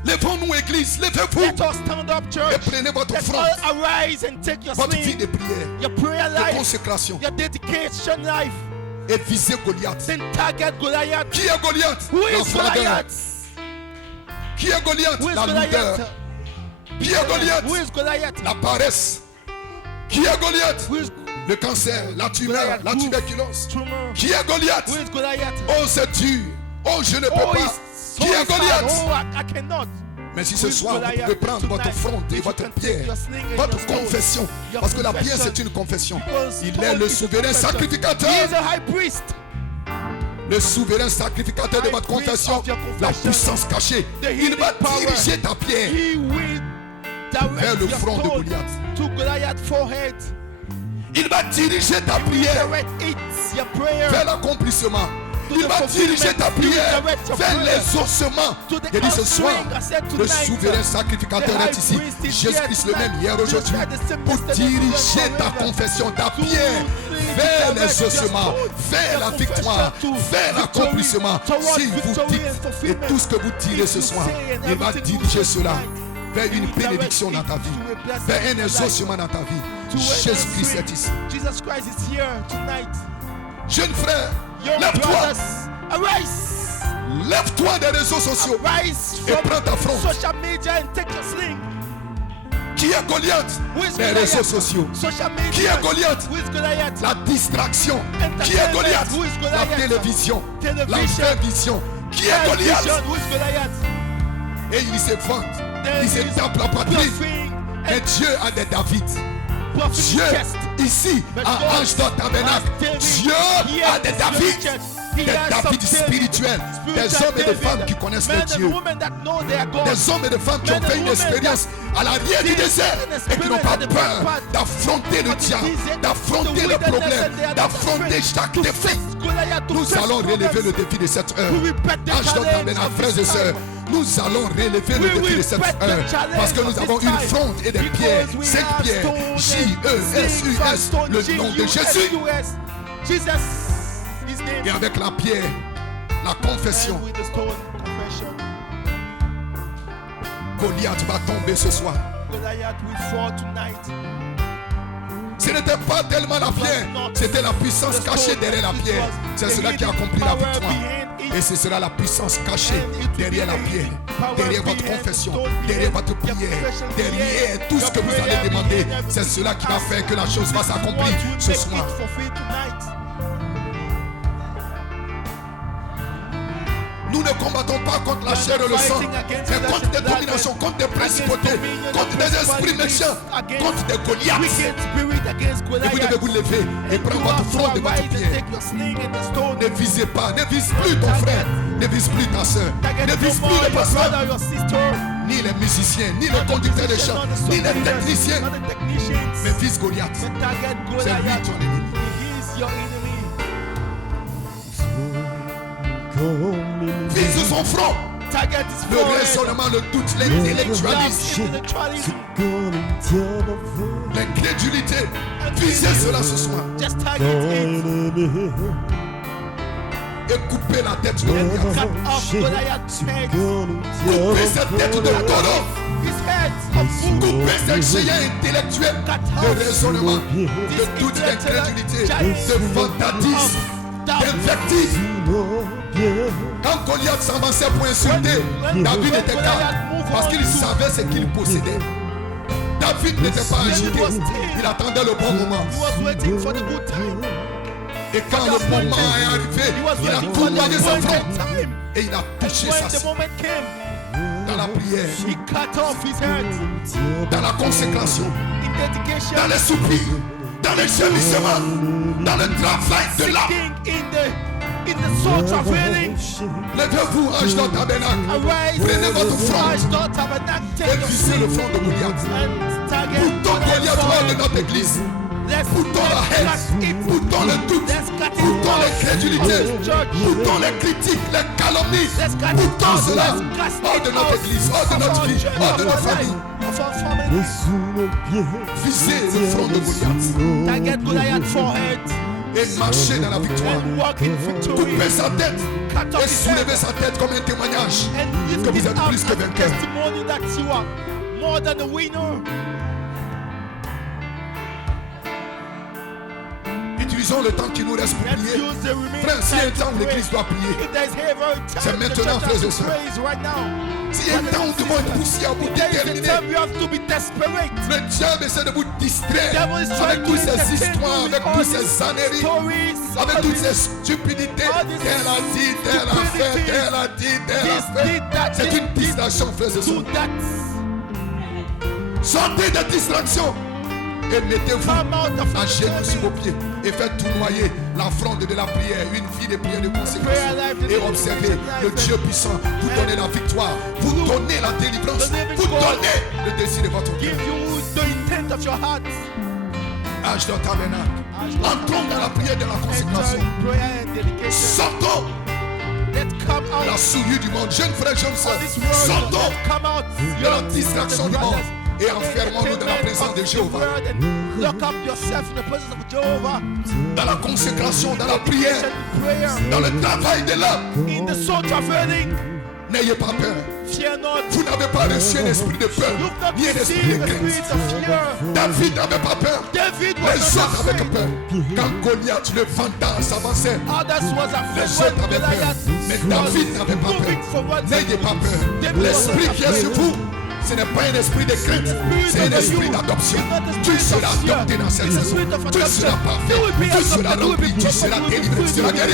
Levons-nous, église, levez-vous Let us stand up, et church. prenez votre Let's front, all arise and take your votre vie de sling, prière, your prayer de life, consécration your dedication life, et visez Goliath. then target Goliath. Qui est Goliath? Who La is froideur. Goliath? Qui est Goliath? Who is La lourdeur. Goliath? Qui est Goliath? Who is Goliath? La paresse. Qui est Goliath? Who is Le cancer, la tumeur, la tuberculose. tumor? Qui est Goliath? Who is Goliath? Oh, c'est dur. Oh, je ne peux Oh, pas. it's so Qui est sad. Goliath? Oh, I cannot. Mais si Who ce is soir, vous Goliath? pouvez prendre votre Tonight, front et if you votre can take pierre, your sling and votre your sword, confession, your parce que la prière, confession. c'est une confession. Because Il God est le is a souverain confession. sacrificateur. He is a high priest. Le souverain sacrificateur de votre confession, la puissance cachée. Il va diriger ta pierre He will direct vers le your front de sword Goliath. to Goliath's forehead. Il va diriger ta He will prière direct it, your prayer, vers l'accomplissement. Il va diriger ta prière vers les ossements. to the Et dit ce soir, offspring. I said le tonight, souverain sacrificateur est ici. Jésus-Christ le même hier, aujourd'hui, pour diriger ta confession, ta prière vers les ossements, vers la victoire, vers l'accomplissement. Si vous dites, et tout ce que vous direz ce soir, il va diriger cela vers une bénédiction dans ta vie, vers un exaucement dans ta vie. Jésus-Christ est ici. Jesus Christ is here tonight. Jeune frère, Young lève-toi, brothers, arise. lève-toi des réseaux sociaux Arise et from prends ta fronde. social media and take your sling. Qui est Goliath? Who is Les Goliath? réseaux sociaux. Social media. Qui est Goliath? Who is Goliath? La distraction. Qui est Entertainment. Goliath? Who is La Goliath? télévision. La Television. vraie vision. Qui est Goliath? Television. Who is Goliath? Et il se vante. Il se tape la poitrine. Bluffing Et and Dieu a des David. prophetic Dieu, chest. ici, à Ange dans tabernacle, Dieu a des David. Des David spirituels. Des hommes et des femmes qui connaissent le Dieu. Des hommes et des femmes qui ont fait une expérience à l'arrière du désert et qui n'ont pas peur d'affronter le diable, d'affronter le problème, d'affronter chaque défi. Nous allons relever le défi de cette heure. Ange dans tabernacle, frères et sœurs, nous allons relever le défi de cette heure parce que nous avons une fronde et des pierres, 5 pierres, J-E-S-U-S, le nom de Jésus. Et avec la pierre, la confession, Goliath va tomber ce soir. Ce n'était pas tellement la pierre, c'était la puissance cachée derrière la pierre. C'est cela qui a accompli la victoire. Et ce sera la puissance cachée derrière la pierre, derrière votre confession, derrière votre prière, derrière tout ce que vous allez demander. C'est cela qui va faire que la chose va s'accomplir ce soir. Nous ne combattons pas contre la chair et le sang, mais contre des dominations, contre des principautés, contre des esprits méchants, contre des Goliaths. Et vous devez vous lever et prendre votre front de votre pierre. Ne visez pas, ne vise plus ton frère, ne vise plus ta soeur, ne vise plus les pasteurs, ni les musiciens, ni les conducteurs de chants, ni les techniciens, mais vise Goliath. C'est lui ton ennemi. Vise son front. Target his Le forehead. raisonnement, le doute, l'intellectualisme, Intellectualism. l'incrédulité. Visez cela ce soir. Just target it. Et coupez la tête de And Goliath. cut off Goliath's head. Coupez cette tête de Goliath. His head of food. Coupez ce géant intellectuel de raisonnement, de doute, d'incrédulité, de fantatisme, d'invective. Quand Goliath s'avançait pour insulter, David était calme parce qu'il savait ce qu'il possédait. David n'était pas agité, il attendait le bon moment. He was waiting for the good time. Et quand le moment est arrivé, He was il a waiting for the tournoyé sa appointed fronte time. et il a touché When sa the cible moment came, dans la prière, he cut off his head dans la consécration, in dedication, dans les soupirs, dans les gémissements, dans le travail de l'âme. sitting in the soul traveling. Levez-vous, ange dans le tabernacle. Arise, Prenez votre front Ashdod Tabernacle, et take your visez le seat front de Goliath. and target Boutons Goliath hors de notre église. Boutons la haine, boutons le doute, boutons l'incrédulité, boutons les critiques, les calomnies, boutons cela hors de notre église, hors de notre vie, hors de notre famille. Visez le front de Goliath Target Goliath's forehead et marchez dans la victoire. and walk in victory. Coupez sa tête Cut off et his head soulevez sa tête comme un témoignage and lift que vous it êtes up plus que as a vainqueur. testimony that you are more than a winner. Utilisons le temps qui nous reste pour Let's prier. use the remaining Frère, s'il y a un time temps to où pray. l'église doit prier, If there's ever a time c'est the maintenant, church frères et has to sœurs. praise right now. s'il y a un temps où nous devons être poussés à bout, There is a déterminés, time you have to be desperate. le diable essaie de vous distraire Devil is avec trying to toutes ces entertain histoires, you with avec all toutes ces these âneries, stories, avec all toutes these ces stupidités. all this Tel a dit, tel a fait, stupidities. tel a dit, tel a this, fait. did that, C'est this, une distraction, frères et do sœurs. that. Sortez de distraction et mettez-vous Come out of à genoux the sur vos pieds et faites tournoyer la fronde de la prière, une vie de prière de consécration. Prayer life, Et observez le Dieu puissant vous donner la victoire, vous donner la délivrance, vous donner le désir de votre Give cœur. you the intent of your heart. Âge de tabernacle. Entrons dans la prière de la Enter consécration. in prayer and dedication. Sortons Let's come out la souillure du monde. Jeunes frères, jeunes sœurs, of this world. sortons Let's come out de la distraction du monde et enfermons-nous dans la présence de Jéhovah. Lock up yourself in the presence of Jehovah. Dans la consécration, dans la prière, Prayer. dans le travail de l'âme. In the soul traveling. N'ayez pas peur. Fear not. Vous n'avez pas reçu un esprit de peur, You've not ni un esprit received de the spirit crainte. of fear. David n'avait pas peur. David Les was not autres avaient afraid. peur. Quand Goliath, le fantasme s'avançait, Others was afraid les when autres avaient peur. Goliath Mais was David n'avait pas moving peur. forward. N'ayez pas peur. L'esprit qui est sur vous, ce n'est pas un esprit de crainte, c'est un esprit d'adoption. Tu seras adopté dans cette saison. Tu seras parfait. Tu seras rempli. Tu seras délivré. Tu seras guéri.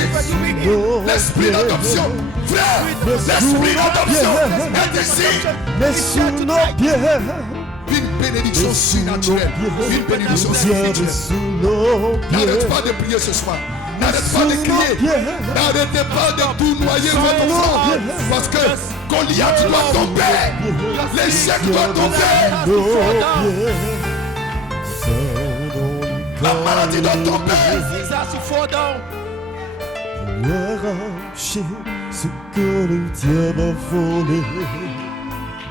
L'esprit d'adoption, frère, l'esprit d'adoption est ici. Mais sous nos pieds, Une bénédiction surnaturelle. Une bénédiction Dieu spirituelle. sous nos N'arrête pieds. pas de prier ce soir. N'arrête pas de crier. N'arrêtez pas de tournoyer votre front. Parce que Goliath doit tomber. L'échec doit tomber. Nos pieds. La maladie doit tomber. Disease has to fall down. Pour arracher ce que le diable a volé.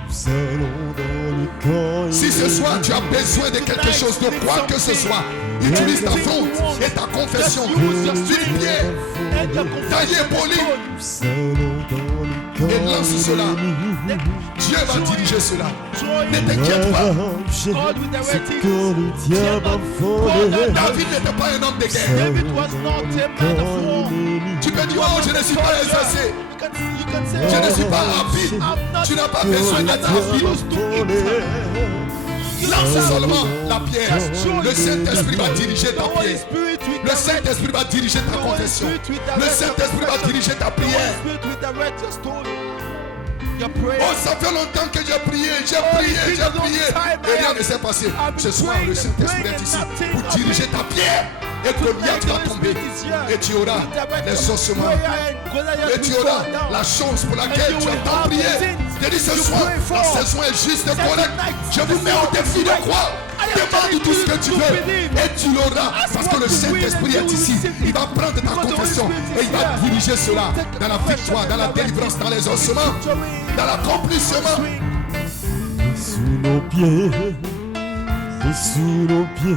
Nous allons dans le camp. Si ce soir tu as besoin de quelque chose, de quoi que ce soit, utilise ta faute et ta confession. D'une pierre And your taillée polie Nous allons dans le camp. et lance cela. Dieu va diriger cela. Ne t'inquiète pas. Arracher God with the ce red que teeth. le diable a volé. David n'était pas un homme de guerre. David was not a man of war. Tu peux dire, oh, je ne suis pas exercé. You can say, Je ne oh, suis pas rapide. Tu n'as pas besoin d'être rapide. Lance seulement la pierre. Le Saint-Esprit va diriger ta the Holy pierre. Spirit with Le Saint-Esprit va diriger ta confession. Le Saint-Esprit va diriger ta the Holy prière. Spirit will direct your story. Your prayer. Oh, ça fait longtemps que j'ai prié, j'ai prié. Et rien ne s'est passé. Ce soir, le Saint-Esprit est ici pour diriger ta pierre. Et Goliath va tomber. Et tu auras les ossements. Et tu auras la chance pour laquelle tu as tant prié. Je dis ce you soir, pray for. la saison est juste de That collecte. tonight, Je vous mets au défi de croire. Demande tout ce que tu veux et tu l'auras. Parce que le Saint-Esprit est ici. Il va prendre ta confession et il va diriger cela dans la victoire, dans la délivrance, dans les ossements, dans l'accomplissement. Sous nos pieds, c'est sous nos pieds.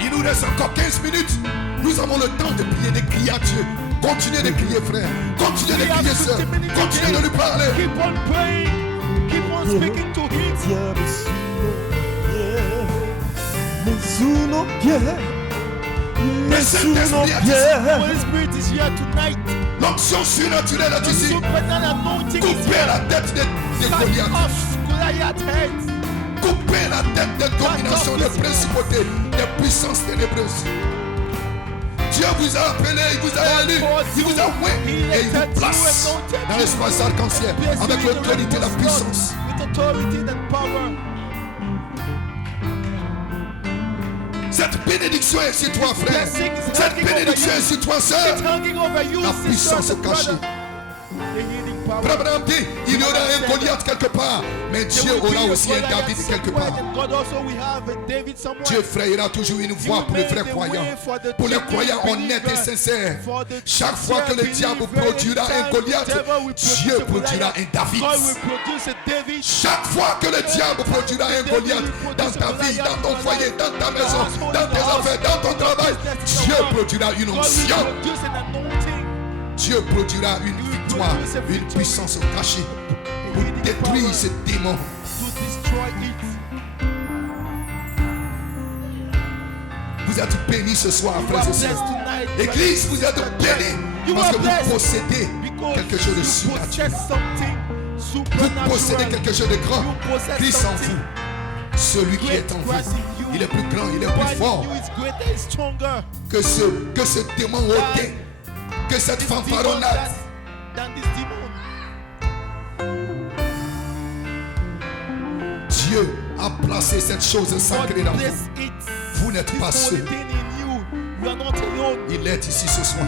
Il nous reste encore 15 minutes. Nous avons le temps de prier, de crier à Dieu. Continuez de crier, frère. Continuez de crier, sœur. Continuez de lui parler. Keep on praying. Keep on speaking to him. Diable sous nos pieds, mais sous nos pieds. Holy Spirit is here tonight. L'onction surnaturelle est The ici. supernatural anointing is Coupez here. la tête de Cut Goliath. off Goliath's head. Coupez la tête des dominations, des principautés, des puissances ténébreuses. Dieu vous a appelé, il vous a élu, il vous a oué et il vous place dans l'espace arc-en-ciel avec l'autorité et la puissance. With authority and power. Cette bénédiction est sur toi, frère. Cette bénédiction est sur toi, sœur. It's hanging over you, La sister puissance and cachée. brother. The healing power. Abraham dit, il y aura un Goliath quelque part, mais Dieu aura aussi un David quelque part. Dieu frayera toujours une voie pour les vrais croyants, pour les croyants honnêtes et sincères. Chaque fois que le diable produira un Goliath, Dieu produira un David. Chaque fois que le diable produira un Goliath dans ta vie, dans ton foyer, dans ta maison, dans tes affaires, dans ton travail, Dieu produira une onction. Dieu produira une victoire, une puissance cachée pour détruire ce démon. Vous êtes bénis ce soir, frères et sœurs. Église, vous êtes bénis parce que vous possédez quelque chose de surnaturel. Vous possédez quelque chose de grand. Christ en vous. Celui qui est en vous, il est plus grand, il est plus fort que ce démon hautain, que cette fanfaronnade. Dieu a placé cette chose sacrée dans vous. Vous n'êtes pas seul. Il est ici ce soir.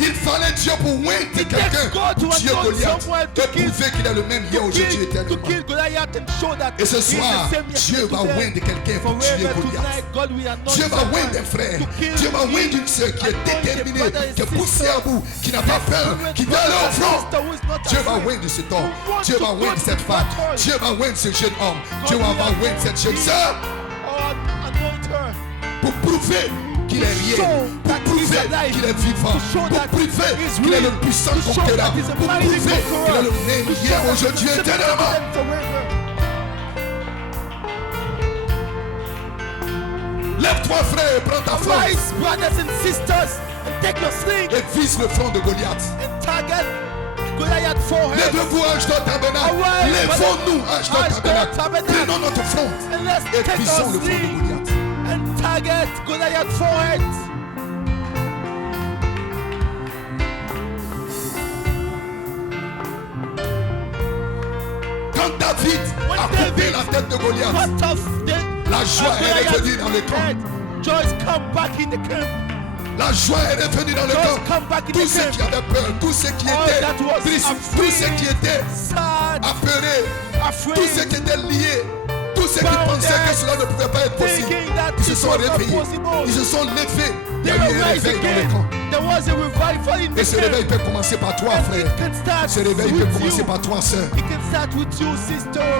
Il fallait Dieu pour oindre quelqu'un, Dieu Goliath, et prouver qu'il est le même hier, aujourd'hui, éternellement. Et ce soir, Dieu va oindre quelqu'un pour tuer Goliath. Dieu va oindre un frère, Dieu va oindre une soeur qui est déterminée, qui est poussée à bout, qui n'a pas peur, qui va aller au front. Dieu va oindre cet homme, Dieu va oindre cette femme, Dieu va oindre ce jeune homme, Dieu va oindre cette jeune soeur pour prouver qu'il est réel, pour prouver qu'il est vivant, pour prouver qu'il est le puissant conquérant, pour prouver qu'il est le même hier, aujourd'hui, éternellement. Lève-toi, frère, et prends ta flamme et vise le front de Goliath. Lève-vous, ange de tabernacle. Lèvons-nous, ange de tabernacle. Prenons notre front et visons le front de Goliath. And target Goliath's forehead. Quand David a coupé la tête de Goliath, la joie est revenue dans le camp. La joie est revenue dans le camp. Tous ceux qui avaient peur, tous ceux qui étaient tristes, tous ceux qui étaient apeurés, tous ceux qui étaient liés, tous ceux qui pensaient que cela ne pouvait pas être possible, ils se sont réveillés, ils se sont levés. Il y a eu un réveil dans le camp. Et ce réveil peut commencer par toi, frère. Ce réveil peut commencer par toi, sœur.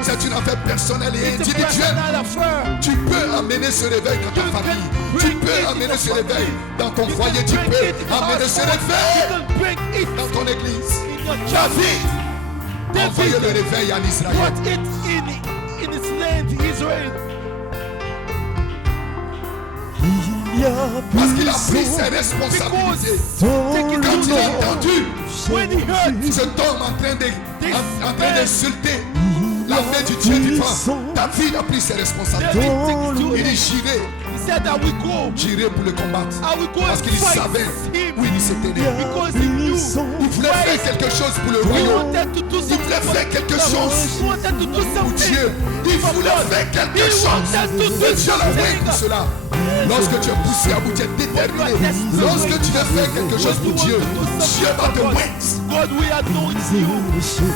C'est une affaire personnelle et individuelle. Tu peux amener ce réveil dans ta famille. Tu peux amener ce réveil dans ton foyer. Tu peux amener ce réveil dans ton église. David, envoyez le réveil en Israël. Parce qu'il a pris ses responsabilités. Quand il a entendu cet homme en train d'insulter la main du Dieu vivant, David a pris ses responsabilités. Il dit: j'irai said I will go. J'irai pour le combattre. I will go Parce and qu'il fight savait him. où il s'était né. Because he knew. Il voulait faire quelque chose pour le He royaume. wanted to do Il something. voulait faire quelque chose He wanted to do pour something. Dieu. Il for voulait God. faire quelque He chose. wanted to do Et Dieu l'a envoyé pour something. cela. Lorsque tu es poussé à bout, tu es déterminé. Lorsque tu veux faire quelque chose pour Dieu, Dieu va te mettre. God will anoint you.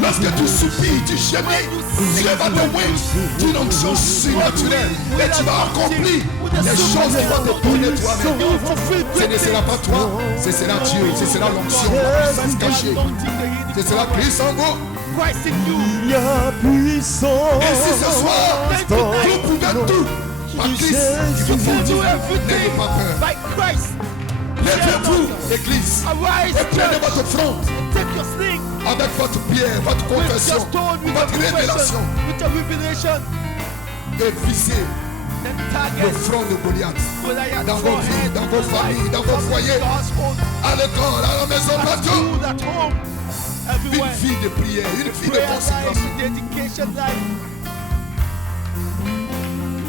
Lorsque tu soupires, tu gémis, Dieu va te mettre d'une onction surnaturelle. Et tu vas accomplir les choses qu'il va te donner toi-même. You will fulfill Ce great ne sera things. pas toi, ce sera Dieu, ce sera l'onction, la puissance cachée. Ce sera Christ en vous. Christ in you. Il y a puissance. Et si ce soir, vous pouvez tout par Christ qui vous You fortifie, do n'ayez everything pas peur. by Christ. Lèvez-vous, Église, Arise, et prenez church. votre front Take your sling. avec votre prière, votre With your confession, stone, with votre your révélation, confession, with your revelation. et visez Then le target front de Goliath. Goliath Dans vos vies, forehead, dans vos familles, dans vos foyers, household, à l'école, à la maison, at partout. school, at home, Une everywhere. vie de prière, une vie de Prayer life, consécration. dedication life.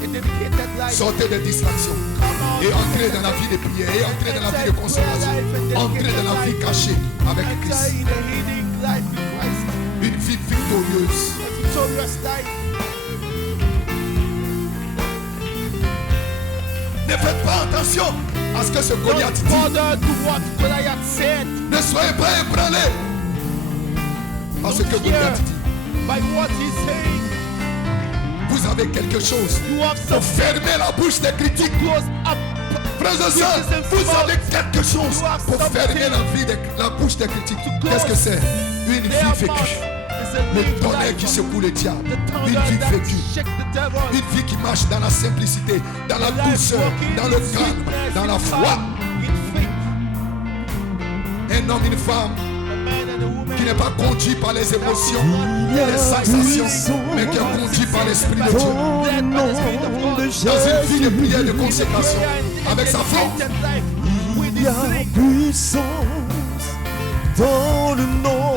A dedicated life. Sortez des distractions Come et on. entrez dans la vie de prière et entrez dans la vie de consécration. Entrez dans la vie cachée avec Enter Christ. in a healing life with Christ. Une vie victorieuse. A victorious life. Ne faites pas attention à ce que ce Goliath Don't dit. bother to what Goliath said. Ne soyez pas ébranlés par ce que Don't Goliath fear dit. by what he's saying. Vous avez quelque chose You have pour something fermer la bouche des critiques. close up. Frères et sœurs, vous avez quelque chose pour fermer la bouche des critiques. Qu'est-ce que c'est? Une vie Their vécue. mouth is a Le living tonnerre life. qui secoue le diable. The Une thunder vie that vécue. shake the devil. Une vie qui marche dans la simplicité, dans la Life douceur, walking dans le in calme, sweetness, dans la in foi. calm, in faith. Un homme, une femme A man and a woman qui n'est pas conduit par les émotions et les sensations, mais qui est conduit par l'Esprit de Dieu. Dans le nom de Dans une vie de Jésus, prière de consécration, avec sa force. il y a puissance. Dans le nom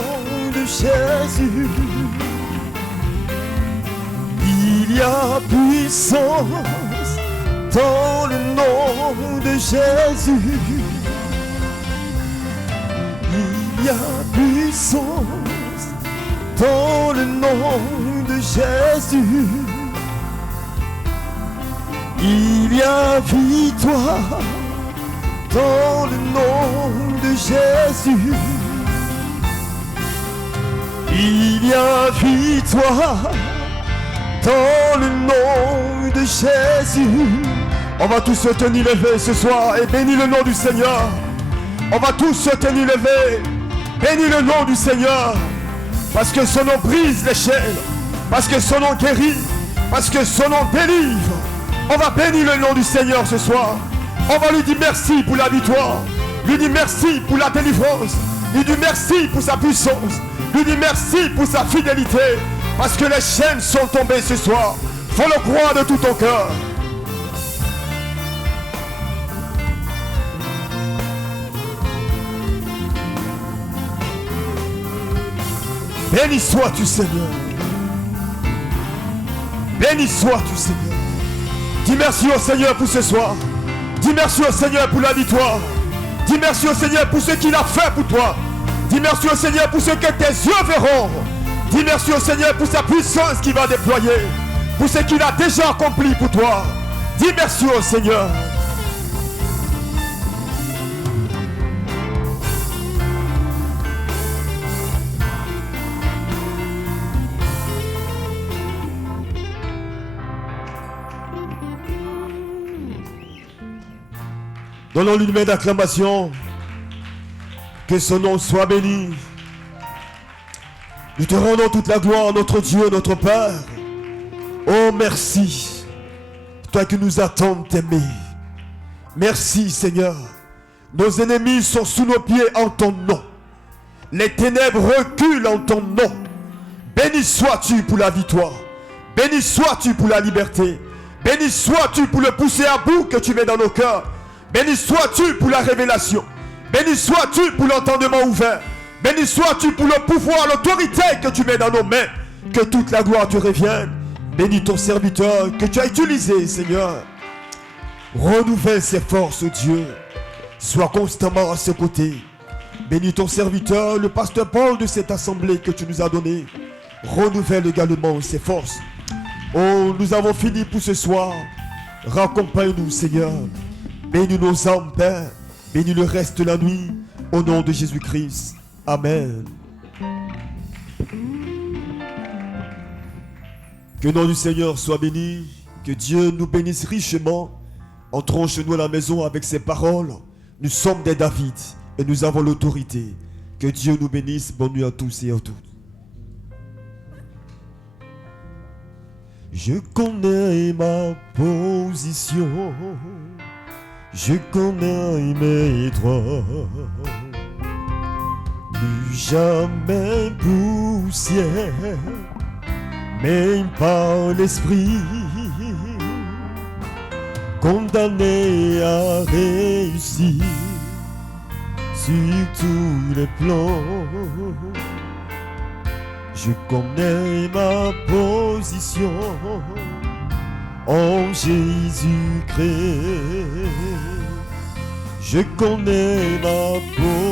de Jésus, il y a puissance. Dans le nom de Jésus, il y a puissance. Dans le nom de Jésus, il y a victoire. Dans le nom de Jésus, il y a victoire. Dans le nom de Jésus, on va tous se tenir levés ce soir et bénir le nom du Seigneur. On va tous se tenir levés, bénir le nom du Seigneur, parce que son nom brise les chaînes, parce que son nom guérit, parce que son nom délivre. On va bénir le nom du Seigneur ce soir. On va lui dire merci pour la victoire, lui dire merci pour la délivrance, lui dire merci pour sa puissance, lui dire merci pour sa fidélité, parce que les chaînes sont tombées ce soir. Faut le croire de tout ton cœur. Béni sois-tu, Seigneur. Béni sois-tu, Seigneur. Dis merci au Seigneur pour ce soir. Dis merci au Seigneur pour la victoire. Dis merci au Seigneur pour ce qu'il a fait pour toi. Dis merci au Seigneur pour ce que tes yeux verront. Dis merci au Seigneur pour sa puissance qu'il va déployer, pour ce qu'il a déjà accompli pour toi. Dis merci au Seigneur. Donnons-lui une main d'acclamation. Que son nom soit béni. Nous te rendons toute la gloire, notre Dieu, notre Père. Oh, merci. Toi qui nous attends t'aimer. Merci, Seigneur. Nos ennemis sont sous nos pieds en ton nom. Les ténèbres reculent en ton nom. Béni sois-tu pour la victoire. Béni sois-tu pour la liberté. Béni sois-tu pour le pousser à bout que tu mets dans nos cœurs. Béni sois-tu pour la révélation. Béni sois-tu pour l'entendement ouvert. Béni sois-tu pour le pouvoir, l'autorité que tu mets dans nos mains. Que toute la gloire te revienne. Bénis ton serviteur que tu as utilisé, Seigneur. Renouvelle ses forces, oh Dieu. Sois constamment à ses côtés. Bénis ton serviteur, le pasteur Paul de cette assemblée que tu nous as donnée. Renouvelle également ses forces. Oh, nous avons fini pour ce soir. Raccompagne-nous, Seigneur. Bénis nos âmes, Père. Bénis le reste de la nuit. Au nom de Jésus-Christ. Amen. Que le nom du Seigneur soit béni. Que Dieu nous bénisse richement. Entrons chez nous à la maison avec ses paroles. Nous sommes des David et nous avons l'autorité. Que Dieu nous bénisse. Bonne nuit à tous et à toutes. Je connais ma position. Je connais mes droits. Plus jamais poussière, même par l'esprit, condamné à réussir sur tous les plans. Je connais ma position en Jésus-Christ. Je connais ma position